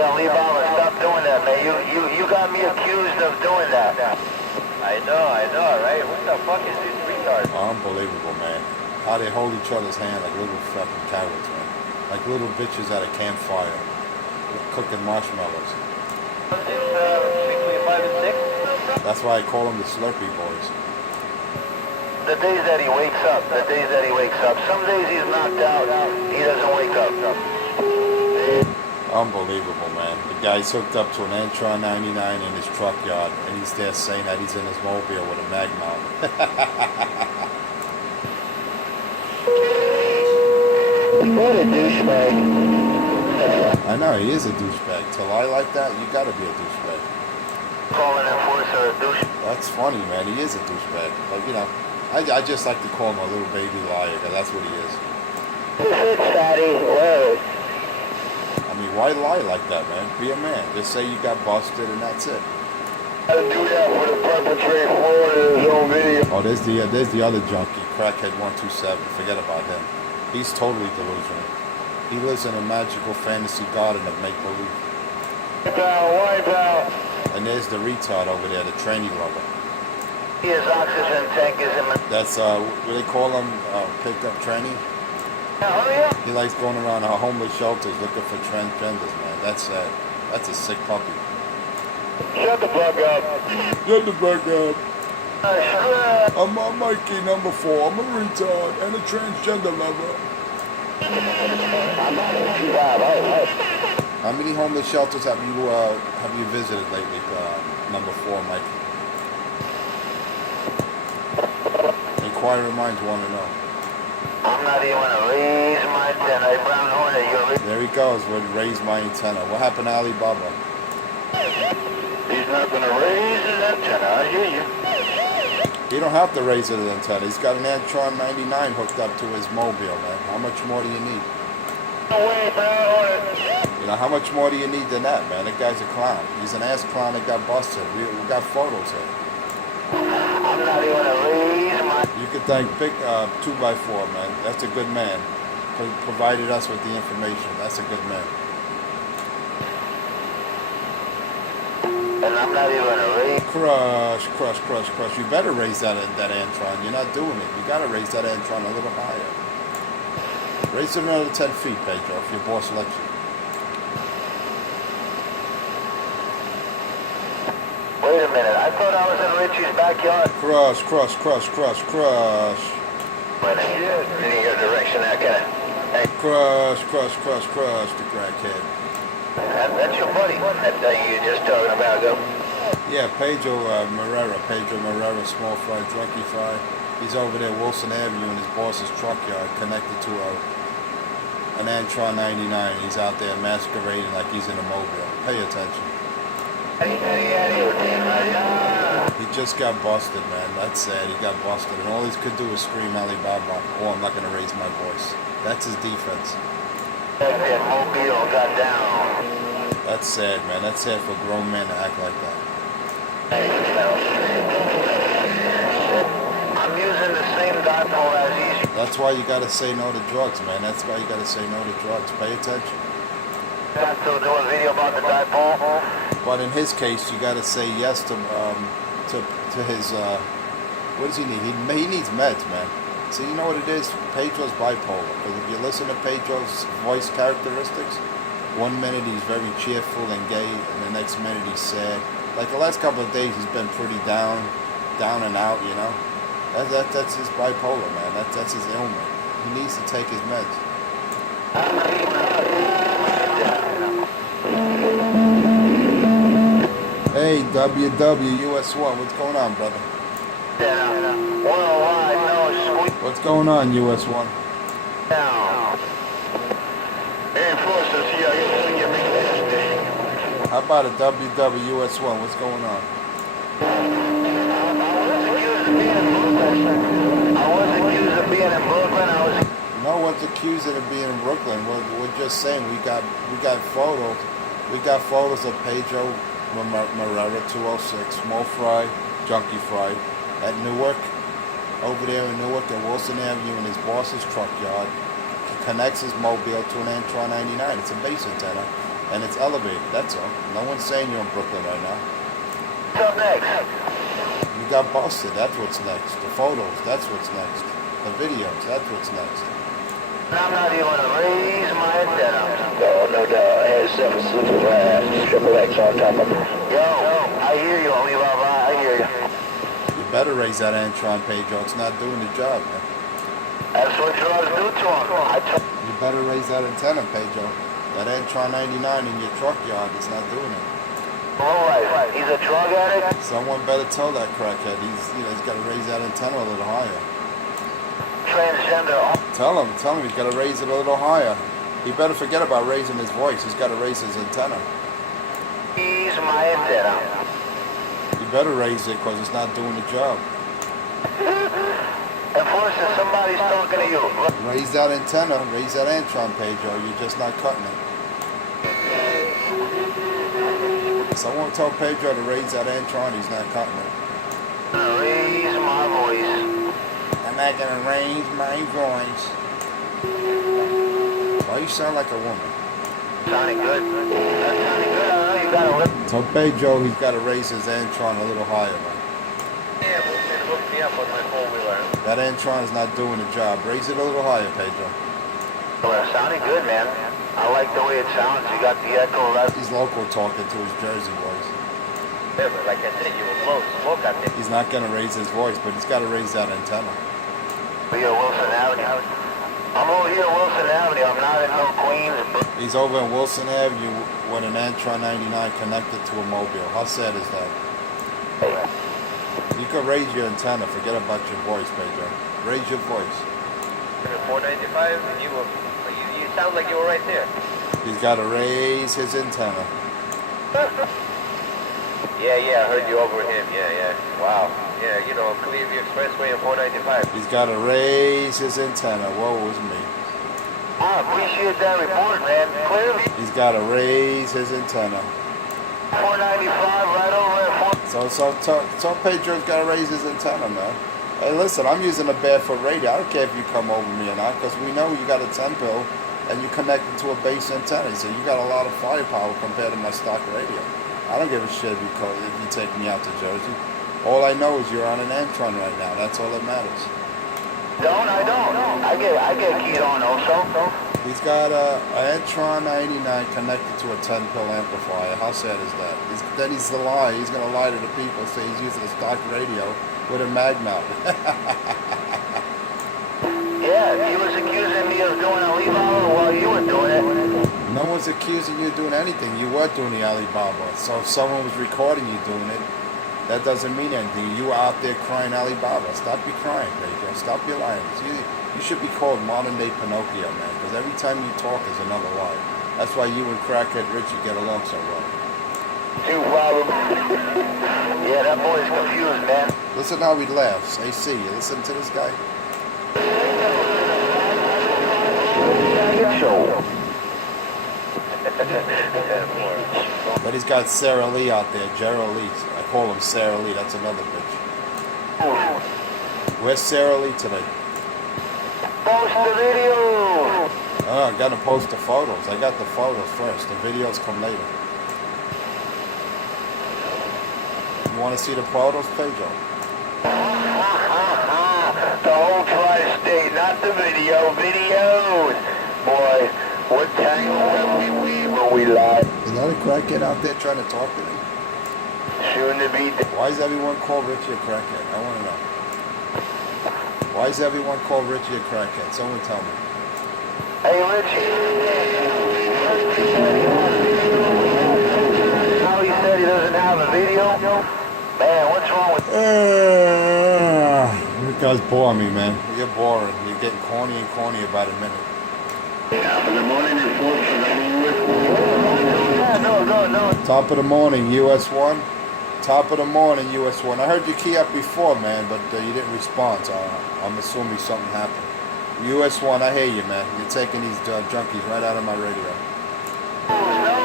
Alibaba, stop doing that, man. You got me accused of doing that. I know, right? What the fuck is this retard? Unbelievable, man. How they hold each other's hand like little fucking cowards, man. Like little bitches at a campfire. cooking marshmallows. 5 and 6. That's why I call them the Slurpee Boys. The days that he wakes up, some days he's knocked out, he doesn't wake up. Unbelievable, man. The guy's hooked up to an Antron 99 in his truck yard, and he's there saying that he's in his mobile with a mag mount. What a douchebag. I know, he is a douchebag. To lie like that, you gotta be a douchebag. Calling enforcer a douche. That's funny, man. He is a douchebag. But, you know, I just like to call him a little baby liar, because that's what he is. It's fatty. Whoa. I mean, why lie like that, man? Be a man. Just say you got busted and that's it. How to do that with a perpetrate Florida his own video. Oh, there's the other junkie, Crackhead 127. Forget about him. He's totally delusional. He lives in a magical fantasy garden of make-believe. Wipe out. And there's the retard over there, the trainee lover. His oxygen tank is in the... That's, what they call him, picked-up trainee. Hurry up. He likes going around homeless shelters looking for transgenders, man. That's sad. That's a sick puppy. Shut the fuck up. Shut the fuck up. I'm Mikey, number 4. I'm a retard and a transgender lover. How many homeless shelters have you visited lately, number 4, Mikey? Inquiring minds want to know. I'm not even gonna raise my antenna. Hey, Brown Hornet, you're... There he goes with raise my antenna. What happened to Alibaba? He's not gonna raise his antenna. I hear you. He don't have to raise his antenna. He's got an Antron 99 hooked up to his mobile, man. How much more do you need? No way, Brown Hornet. You know, how much more do you need than that, man? That guy's a clown. He's an ass clown that got busted. We got photos here. I'm not even gonna raise my... You could thank Big 2x4, man. That's a good man. Provided us with the information. That's a good man. And I'm not even gonna raise... Crush. You better raise that Antron. You're not doing it. You gotta raise that Antron a little higher. Raise it another 10 feet, Pedro, if your boss lets you. Wait a minute, I thought I was in Richie's backyard. Crush. But in your direction there, can I? Hey, Crush, the crackhead. that's your buddy, that thing you just talking about, though. Yeah, Pedro Marrera, small fry, drunky fry. He's over there, Wilson Avenue, in his boss's truck yard, connected to an Antron 99. He's out there masquerading like he's in a mobile. Pay attention. He just got busted, man. That's sad. He got busted. And all he could do was scream Alibaba. Oh, I'm not going to raise my voice. That's his defense. That mobile got down. That's sad, man. That's sad for grown men to act like that. I'm using the same dipole as he's... That's why you got to say no to drugs, man. That's why you got to say no to drugs. Pay attention. Got to do a video about the dipole. But in his case, you got to say yes to his, what does he need? He needs meds, man. So you know what it is? Pedro's bipolar. Because if you listen to Pedro's voice characteristics, one minute he's very cheerful and gay, and the next minute he's sad. Like the last couple of days, he's been pretty down and out, you know? That's his bipolar, man. That's his ailment. He needs to take his meds. Hey, WWUS1, what's going on, brother? What's going on, US1? How about a WWUS1? What's going on? I was accused of being in Brooklyn. No one's accusing of being in Brooklyn. We're just saying we got photos. We got photos of Pedro Marrera 206, small fry, junkie fry, at Newark, over there in Newark at Wilson Avenue in his boss's truck yard. He connects his mobile to an Antron 99. It's a base antenna, and it's elevated. That's all. No one's saying you're in Brooklyn right now. What's up next? You got busted. That's what's next. The photos. That's what's next. The videos. That's what's next. I'm not even gonna raise my antenna. No doubt. I had 7 super fast. Triple X on top of it. Yo, I hear you, Alibaba. I hear you. You better raise that Antron, Pedro. It's not doing the job, man. That's what drugs do to him. You better raise that antenna, Pedro. That Antron 99 in your truck yard is not doing it. Right. He's a drug addict. Someone better tell that crackhead he's got to raise that antenna a little higher. Transgender. Tell him he's got to raise it a little higher. He better forget about raising his voice. He's got to raise his antenna. He's my antenna. You better raise it because it's not doing the job. Enforcer, somebody's talking to you. Raise that antenna, raise that Antron, Pedro. You're just not cutting it. Someone tell Pedro to raise that Antron. He's not cutting it. Raise my voice. I'm not gonna raise my voice. Why you sound like a woman? Sounding good. That's sounding good. I know you got a lip. Tell Pedro he's got to raise his Antron a little higher, man. Yeah, hook me up on my four-wheeler. That Antron is not doing the job. Raise it a little higher, Pedro. Well, sounding good, man. I like the way it sounds. You got the echo left. He's local talking to his Jersey voice. Yeah, but like I said, you were close. Smoke out there. He's not going to raise his voice, but he's got to raise that antenna. Via Wilson Avenue. I'm over here at Wilson Avenue. I'm not in no Queens. He's over in Wilson Avenue with an Antron 99 connected to a mobile. How sad is that? You could raise your antenna. Forget about your voice, Pedro. Raise your voice. 495, and you sound like you were right there. He's got to raise his antenna. Yeah, I heard you over him. Yeah. Wow. Yeah, Clearview Expressway and 495. He's got to raise his antenna. Whoa, it was me. I appreciate that report, man. Clearview. He's got to raise his antenna. 495 right over at 4. So Pedro's got to raise his antenna, man. Hey, listen, I'm using a barefoot radio. I don't care if you come over me or not, because we know you got a 10 pill and you connected to a base antenna. So you got a lot of firepower compared to my stock radio. I don't give a shit if you take me out to Jersey. All I know is you're on an Antron right now. That's all that matters. I don't. I get keyed on also. He's got a Antron 99 connected to a 10 pill amplifier. How sad is that? Then he's the lie. He's going to lie to the people, say he's using a stock radio with a mag mount. Yeah, he was accusing me of doing Alibaba while you were doing it. No one's accusing you of doing anything. You were doing the Alibaba. So if someone was recording you doing it, that doesn't mean anything. You were out there crying Alibaba. Stop your crying, Pedro. Stop your lying. You should be called modern day Pinocchio, man, because every time you talk is another lie. That's why you and crackhead Richie get along so well. Two problem. Yeah, that boy's confused, man. Listen how he laughs. AC, you listen to this guy? But he's got Sarah Lee out there, Gerald Lee. I call him Sarah Lee, that's another bitch. Where's Sarah Lee today? Post the video. Oh, I gotta post the photos. I got the photos first. The videos come later. You wanna see the photos, Pedro? The whole tri-state, not the video. Videos. Boy, what tangle when we live. Is that a crackhead out there trying to talk to me? Soon to be. Why does everyone call Richie a crackhead? I want to know. Why does everyone call Richie a crackhead? Someone tell me. Hey, Richie. How he said he doesn't have a video? Man, what's wrong with... You guys bore me, man. You're boring. You're getting corny and corny about a minute. Top of the morning report for No. Top of the morning, US 1. Top of the morning, US 1. I heard you key up before, man, but you didn't respond, so I'm assuming something happened. US 1, I hear you, man. You're taking these junkies right out of my radio. No.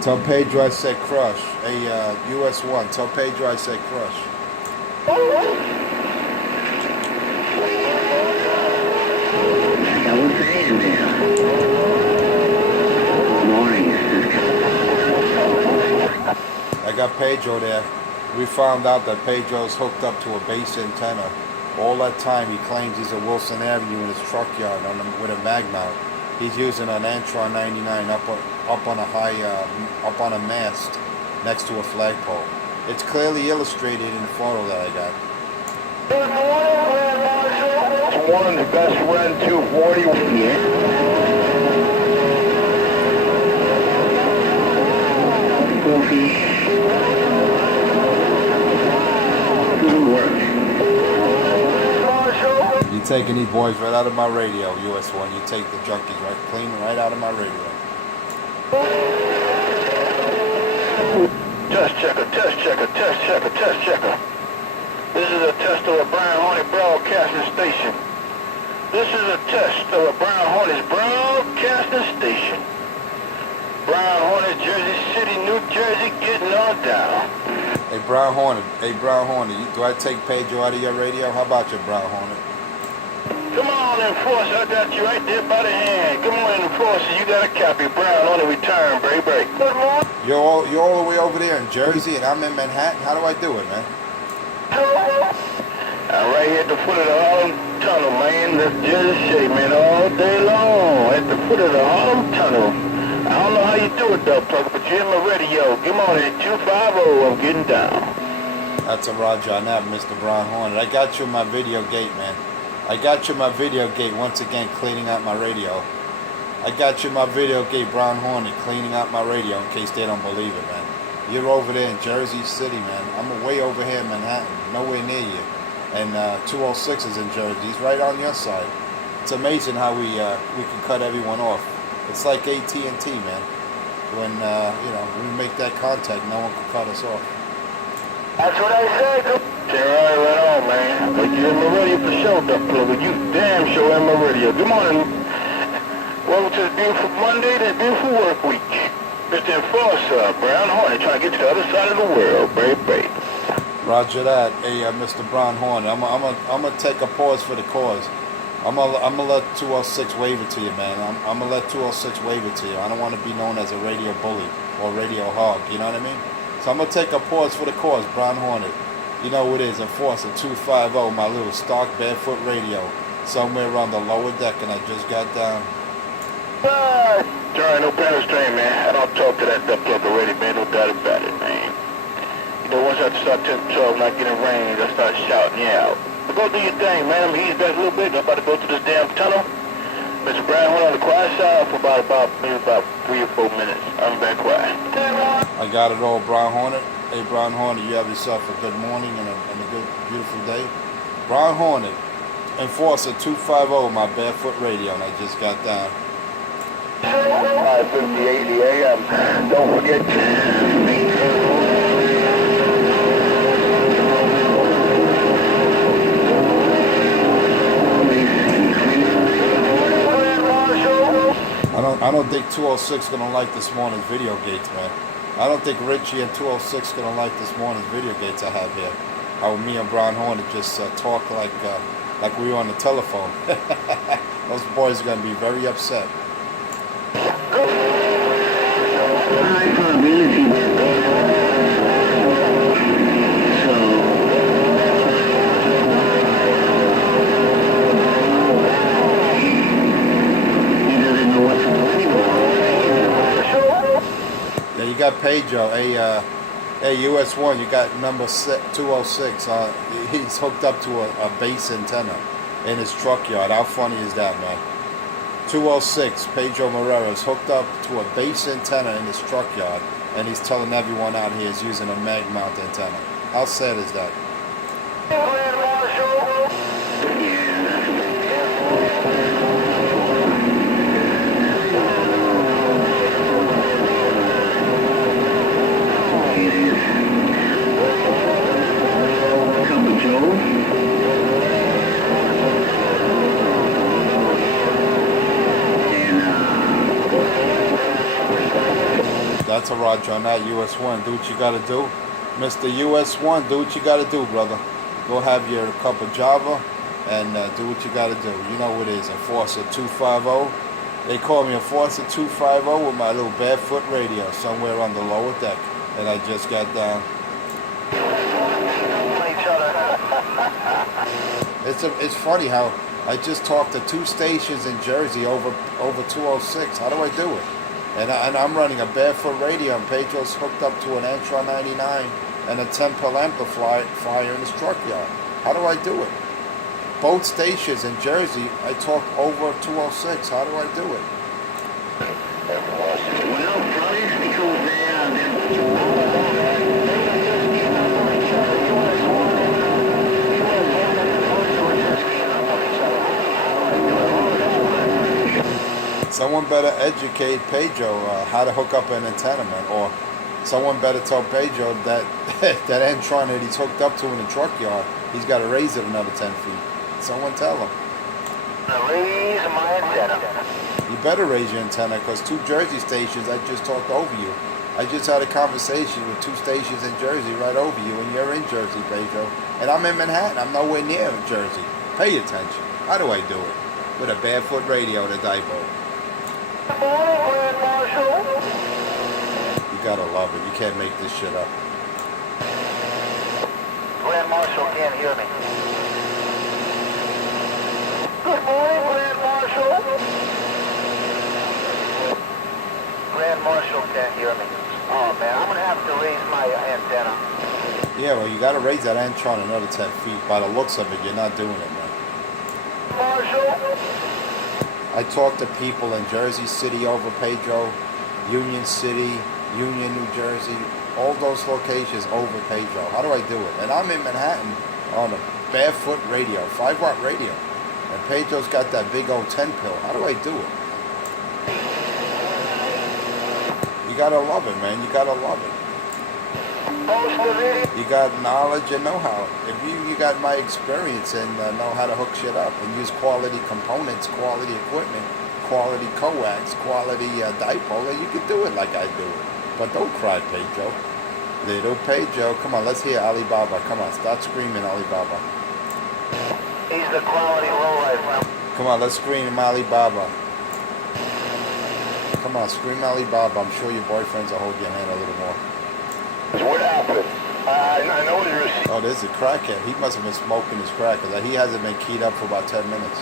Tell Pedro I said crush. Hey, US 1, tell Pedro I said crush. I got Pedro there. We found out that Pedro's hooked up to a base antenna All that time he claims he's at Wilson Avenue in his truck yard with a mag mount. He's using an Antron 99 up on a high, up on a mast next to a flagpole. It's clearly illustrated in the photo that I got. It's one, the best friend, 240. You're taking these boys right out of my radio, US1. You take the junkies right clean right out of my radio. Test checker, test checker, test checker, test checker. This is a test of a Brian Hornet broadcasting station. This is a test of a Brian Hornet's broadcasting station. Brian Hornet, Jersey City, New Jersey, getting on down. Hey, Brian Hornet, do I take Pedro out of your radio? How about you, Brian Hornet? Come on, Enforcer, I got you right there by the hand. Come on, Enforcer, you got a copy. Brian on the return, break. Good morning. You're all the way over there in Jersey, and I'm in Manhattan. How do I do it, man? I'm right here at the foot of the Harlem Tunnel, man. That's Jersey City, man, all day long. At the foot of the Harlem Tunnel. I don't know how you do it, though, Plug, but you're in my radio. Come on, at 250, I'm getting down. That's a roger on that, Mr. Brian Hornet. I got you in my video gate, man. I got you in my video gate once again, cleaning out my radio. I got you in my video gate, Brian Hornet, cleaning out my radio in case they don't believe it, man. You're over there in Jersey City, man. I'm way over here in Manhattan, nowhere near you. And 206 is in Jersey. He's right on your side. It's amazing how we can cut everyone off. It's like AT&T, man. When we make that contact, no one can cut us off. That's what I said. Right on, man. But you're in my radio for sure, Duck Plugger. You damn sure in my radio. Good morning. Welcome to the beautiful Monday, this beautiful work week. Mr. Enforcer, Brown Hornet, trying to get to the other side of the world, baby. Roger that. Hey, Mr. Brown Hornet, I'm gonna take a pause for the cause. I'm gonna let 206 wave it to you, man. I'm gonna let 206 wave it to you. I don't want to be known as a radio bully or radio hog. You know what I mean? So I'm gonna take a pause for the cause, Brown Hornet. You know what it is, Enforcer 250, my little stock barefoot radio, somewhere around the lower deck, and I just got down. Sorry, no Pedro strain, man. I don't talk to that Duck Plug already, man. No doubt about it, man. You know, once I start 10 12, not getting rain, I start shouting you out. But go do your thing, man. I'm eased back a little bit. I'm about to go through this damn tunnel. Mr. Brown went on the quiet side for maybe about 3 or 4 minutes. I'm back quiet. I got it all, Brown Hornet. Hey, Brown Hornet, you have yourself a good morning and a good, beautiful day. Brown Hornet, Enforcer 250, my barefoot radio, and I just got down. 5:50 a.m. Don't forget to I don't think 206 gonna like this morning's video gates, man. I don't think Richie and 206 gonna like this morning's video gates I have here. How me and Brown Hornet just talk like we were on the telephone. Those boys are gonna be very upset. High probability. Yeah, you got Pedro. Hey, US1, you got number 206. He's hooked up to a base antenna in his truck yard. How funny is that, man? 206, Pedro Morera is hooked up to a base antenna in his truck yard, and he's telling everyone out here he's using a mag mount antenna. How sad is that? That's a roger on that, US1. Do what you gotta do. Mr. US1, do what you gotta do, brother. Go have your cup of Java and do what you gotta do. You know what it is, Enforcer 250. They call me Enforcer 250 with my little barefoot radio somewhere on the lower deck. And I just got down. It's funny how I just talked to 2 stations in Jersey over 206. How do I do it? And I'm running a barefoot radio, and Pedro's hooked up to an Antron 99 and a 10-pill amplifier in his truck yard. How do I do it? Both stations in Jersey, I talk over 206. How do I do it? Someone better educate Pedro how to hook up an antenna, man. Or someone better tell Pedro that that Antron that he's hooked up to in the truck yard, he's got to raise it another 10 feet. Someone tell him. Raise my antenna. You better raise your antenna, because 2 Jersey stations, I just talked over you. I just had a conversation with 2 stations in Jersey right over you, and you're in Jersey, Pedro. And I'm in Manhattan. I'm nowhere near Jersey. Pay attention. How do I do it? With a barefoot radio and a dipole. Good morning, Grand Marshal. You gotta love it. You can't make this shit up. Grand Marshal can't hear me. Good morning, Grand Marshal. Grand Marshal can't hear me. Oh man, I'm gonna have to raise my antenna. Yeah, well, you gotta raise that Antron another 10 feet. By the looks of it, you're not doing it, man. Marshal. I talked to people in Jersey City over Pedro, Union City, Union, New Jersey, all those locations over Pedro. How do I do it? And I'm in Manhattan on a barefoot radio, 5-watt radio. And Pedro's got that big old 10-pill. How do I do it? You gotta love it, man. You gotta love it. You got knowledge and know-how. If you got my experience and know how to hook shit up and use quality components, quality equipment, quality coax, quality dipole, you can do it like I do it. But don't cry, Pedro. Little Pedro, come on, let's hear Alibaba. Come on, start screaming, Alibaba. He's the quality lowlife. Come on, let's scream Alibaba. Come on, scream Alibaba. I'm sure your boyfriends will hold your hand a little more. What happened? I know his receipt. Oh, there's a crackhead. He must have been smoking his crack, because he hasn't been keyed up for about 10 minutes.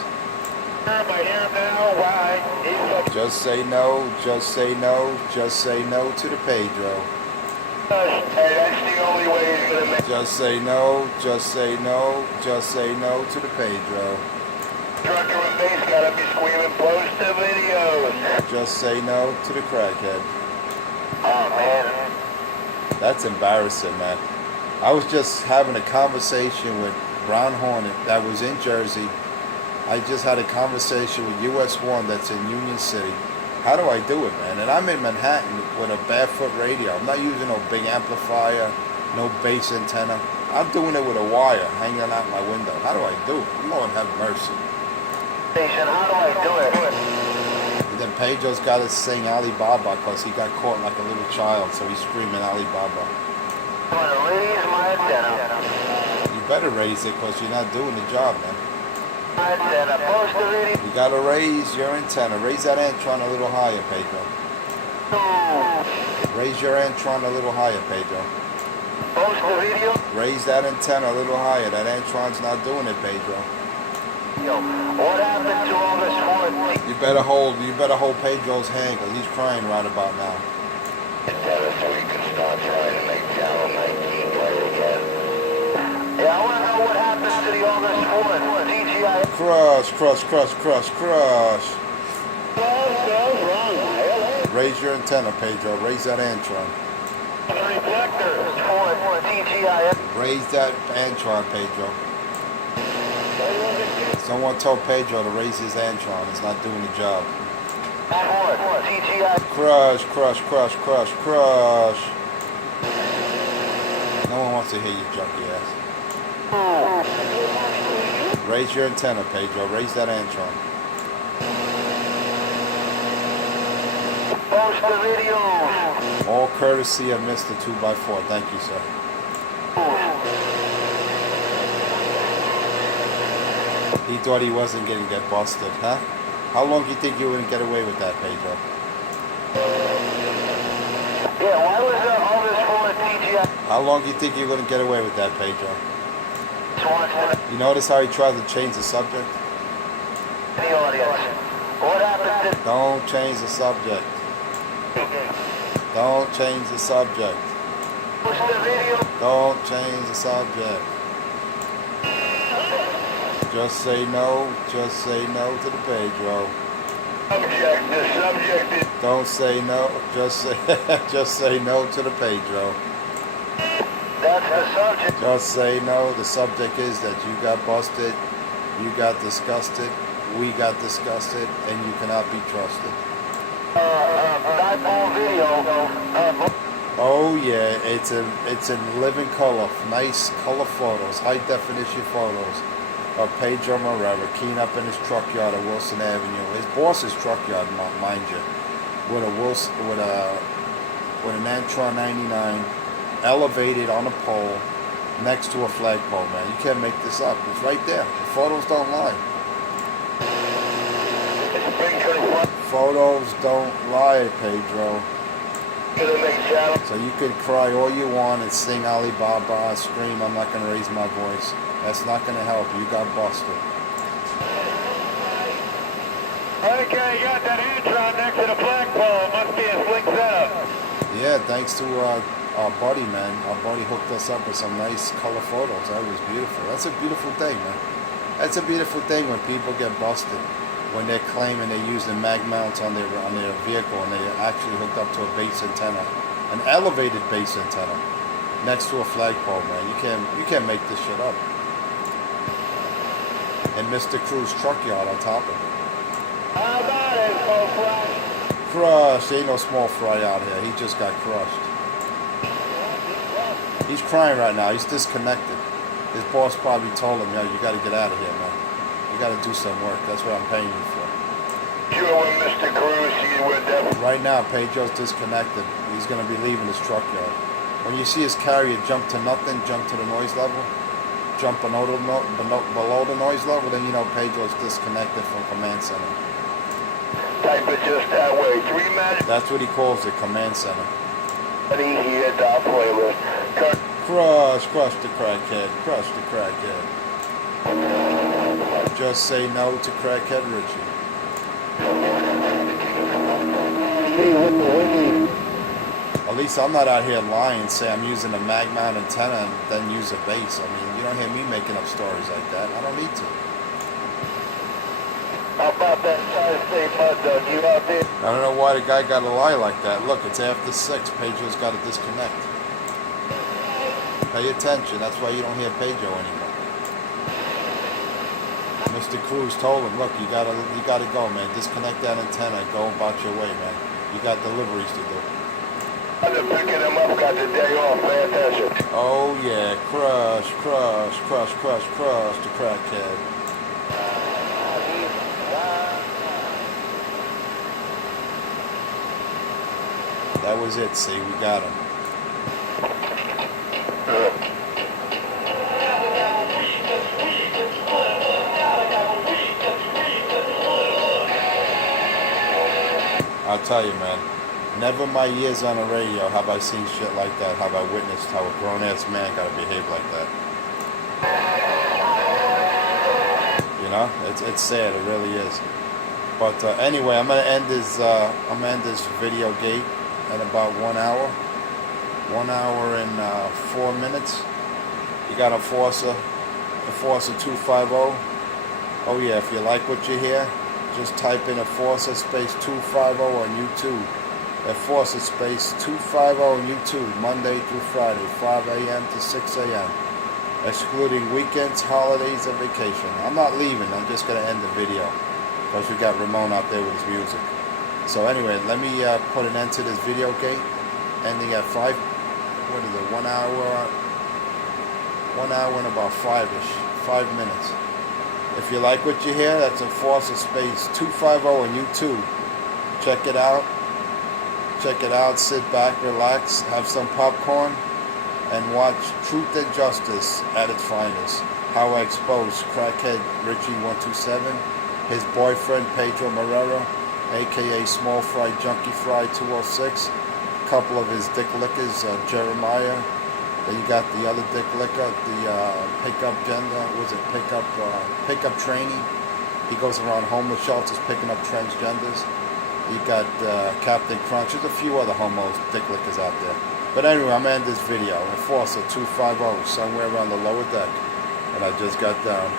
Just say no, just say no, just say no to the Pedro. Hey, that's the only way he's gonna make. Just say no, just say no, just say no to the Pedro. Trucker and bass gotta be screaming, post the videos. Just say no to the crackhead. Oh man. That's embarrassing, man. I was just having a conversation with Brown Hornet that was in Jersey. I just had a conversation with US 1 that's in Union City. How do I do it, man? And I'm in Manhattan with a barefoot radio. I'm not using no big amplifier, no bass antenna. I'm doing it with a wire hanging out my window. How do I do it? Lord have mercy. How do I do it? And then Pedro's got to sing Alibaba because he got caught like a little child, so he's screaming Alibaba. I'm gonna raise my antenna. You better raise it because you're not doing the job, man. My antenna. Post the video. You got to raise your antenna. Raise that Antron a little higher, Pedro. Raise your Antron a little higher, Pedro. Post the video. Raise that antenna a little higher. That Antron's not doing it, Pedro. Yo, what happened to all this wood? You better hold Pedro's hand because he's crying right about now. Tell us so he can start trying to make channel 19 play again. Yeah, I want to know what happens to the August 4th TGI. Crush. What's wrong, Raise your antenna, Pedro. Raise that Antron. The reflectors for TGI. Raise that Antron, Pedro. Someone told Pedro to raise his Antron. It's not doing the job. For TGI. Crush. No one wants to hear you, junkie ass. Raise your antenna, Pedro. Raise that Antron. Post the video. All courtesy of Mr. 2x4. Thank you, sir. He thought he wasn't going to get busted, huh? How long do you think you wouldn't get away with that, Pedro? Yeah, why was August 4th TGI? How long do you think you wouldn't get away with that, Pedro? wants to You notice how he tried to change the subject? the audience. What happened Don't change the subject. to Don't change the subject. push the video? Don't change the subject. Just say no. Just say no to the Pedro. The subject is... Don't say no. Just say just say no to the Pedro. That's the subject. Just say no. The subject is that you got busted, you got disgusted, we got disgusted, and you cannot be trusted. Dipole video. Oh yeah, it's in living color, nice color photos, high definition photos of Pedro Marrera keying up in his truck yard at Wilson Avenue. His boss's truck yard, mind you, with an Antron 99 elevated on a pole next to a flagpole. Man, you can't make this up. It's right there. The photos don't lie. Photos don't lie, Pedro. So you could cry all you want and sing Alibaba, scream, I'm not going to raise my voice. That's not going to help. You got busted. Okay, you got that Antron next to the flagpole. Must be a slick setup. Yeah, thanks to our buddy, man. Our buddy hooked us up with some nice color photos. That was beautiful. That's a beautiful thing, man. That's a beautiful thing when people get busted. When they're claiming they're using mag mounts on their vehicle and they're actually hooked up to a base antenna, an elevated base antenna, next to a flagpole, man. You can't make this shit up. And Mr. Cruz truck yard on top of it. How about it, small fry? Crushed. Ain't no small fry out here. He just got crushed. He's crying right now. He's disconnected. His boss probably told him, yo, you got to get out of here, man. You got to do some work. That's what I'm paying you for. Sure, with Mr. Cruz, you with them. Right now, Pedro's disconnected. He's going to be leaving his truck yard. When you see his carrier jump to nothing, jump to the noise level, jump below the noise level, then you know Pedro's disconnected from command center. Type it just that way. 3 minutes. That's what he calls it, command center. Here at the playlist. Crush the crackhead, crush the crackhead. Just say no to crackhead Richie. At least I'm not out here lying, say I'm using a mag mount antenna and then use a base. I mean, you don't hear me making up stories like that. I don't need to. How about that Tri-State mud dog? You out there? I don't know why the guy got to lie like that. Look, it's after 6. Pedro's got to disconnect. Pay attention. That's why you don't hear Pedro anymore. Mr. Cruz told him, look, you gotta go, man. Disconnect that antenna and go about your way, man. You got deliveries to do. I've been picking him up, got the day off, fantastic. Oh yeah, crush the crackhead. That was it, see, we got him. I'll tell you, man, never in my years on the radio have I seen shit like that, have I witnessed how a grown-ass man gotta behave like that. You know, it's sad, it really is. But anyway, I'm gonna end this video gate at about 1 hour. 1 hour and 4 minutes. You got Enforcer 250. Oh yeah, if you like what you hear, just type in Enforcer space 250 on YouTube. Enforcer space 250 on YouTube, Monday through Friday, 5 a.m. to 6 a.m. Excluding weekends, holidays, and vacation. I'm not leaving, I'm just going to end the video. Because we got Ramon out there with his music. So anyway, let me put an end to this video gate. Ending at 1 hour and about 5 minutes. If you like what you hear, that's Enforcer space 250 on YouTube. Check it out. Sit back, relax, have some popcorn, and watch Truth and Justice at its finest. How I exposed crackhead Richie 127, his boyfriend Pedro Marrera, aka Small Fry Junkie Fry 206, a couple of his dick lickers, Jeremiah Then you got the other dick licker, the pickup gender, was it pickup trainee? He goes around homeless shelters picking up transgenders. You got Captain Crunch. There's a few other homos, dick lickers out there. But anyway, I'm going to end this video. Enforcer 250 somewhere around the lower deck. And I just got down.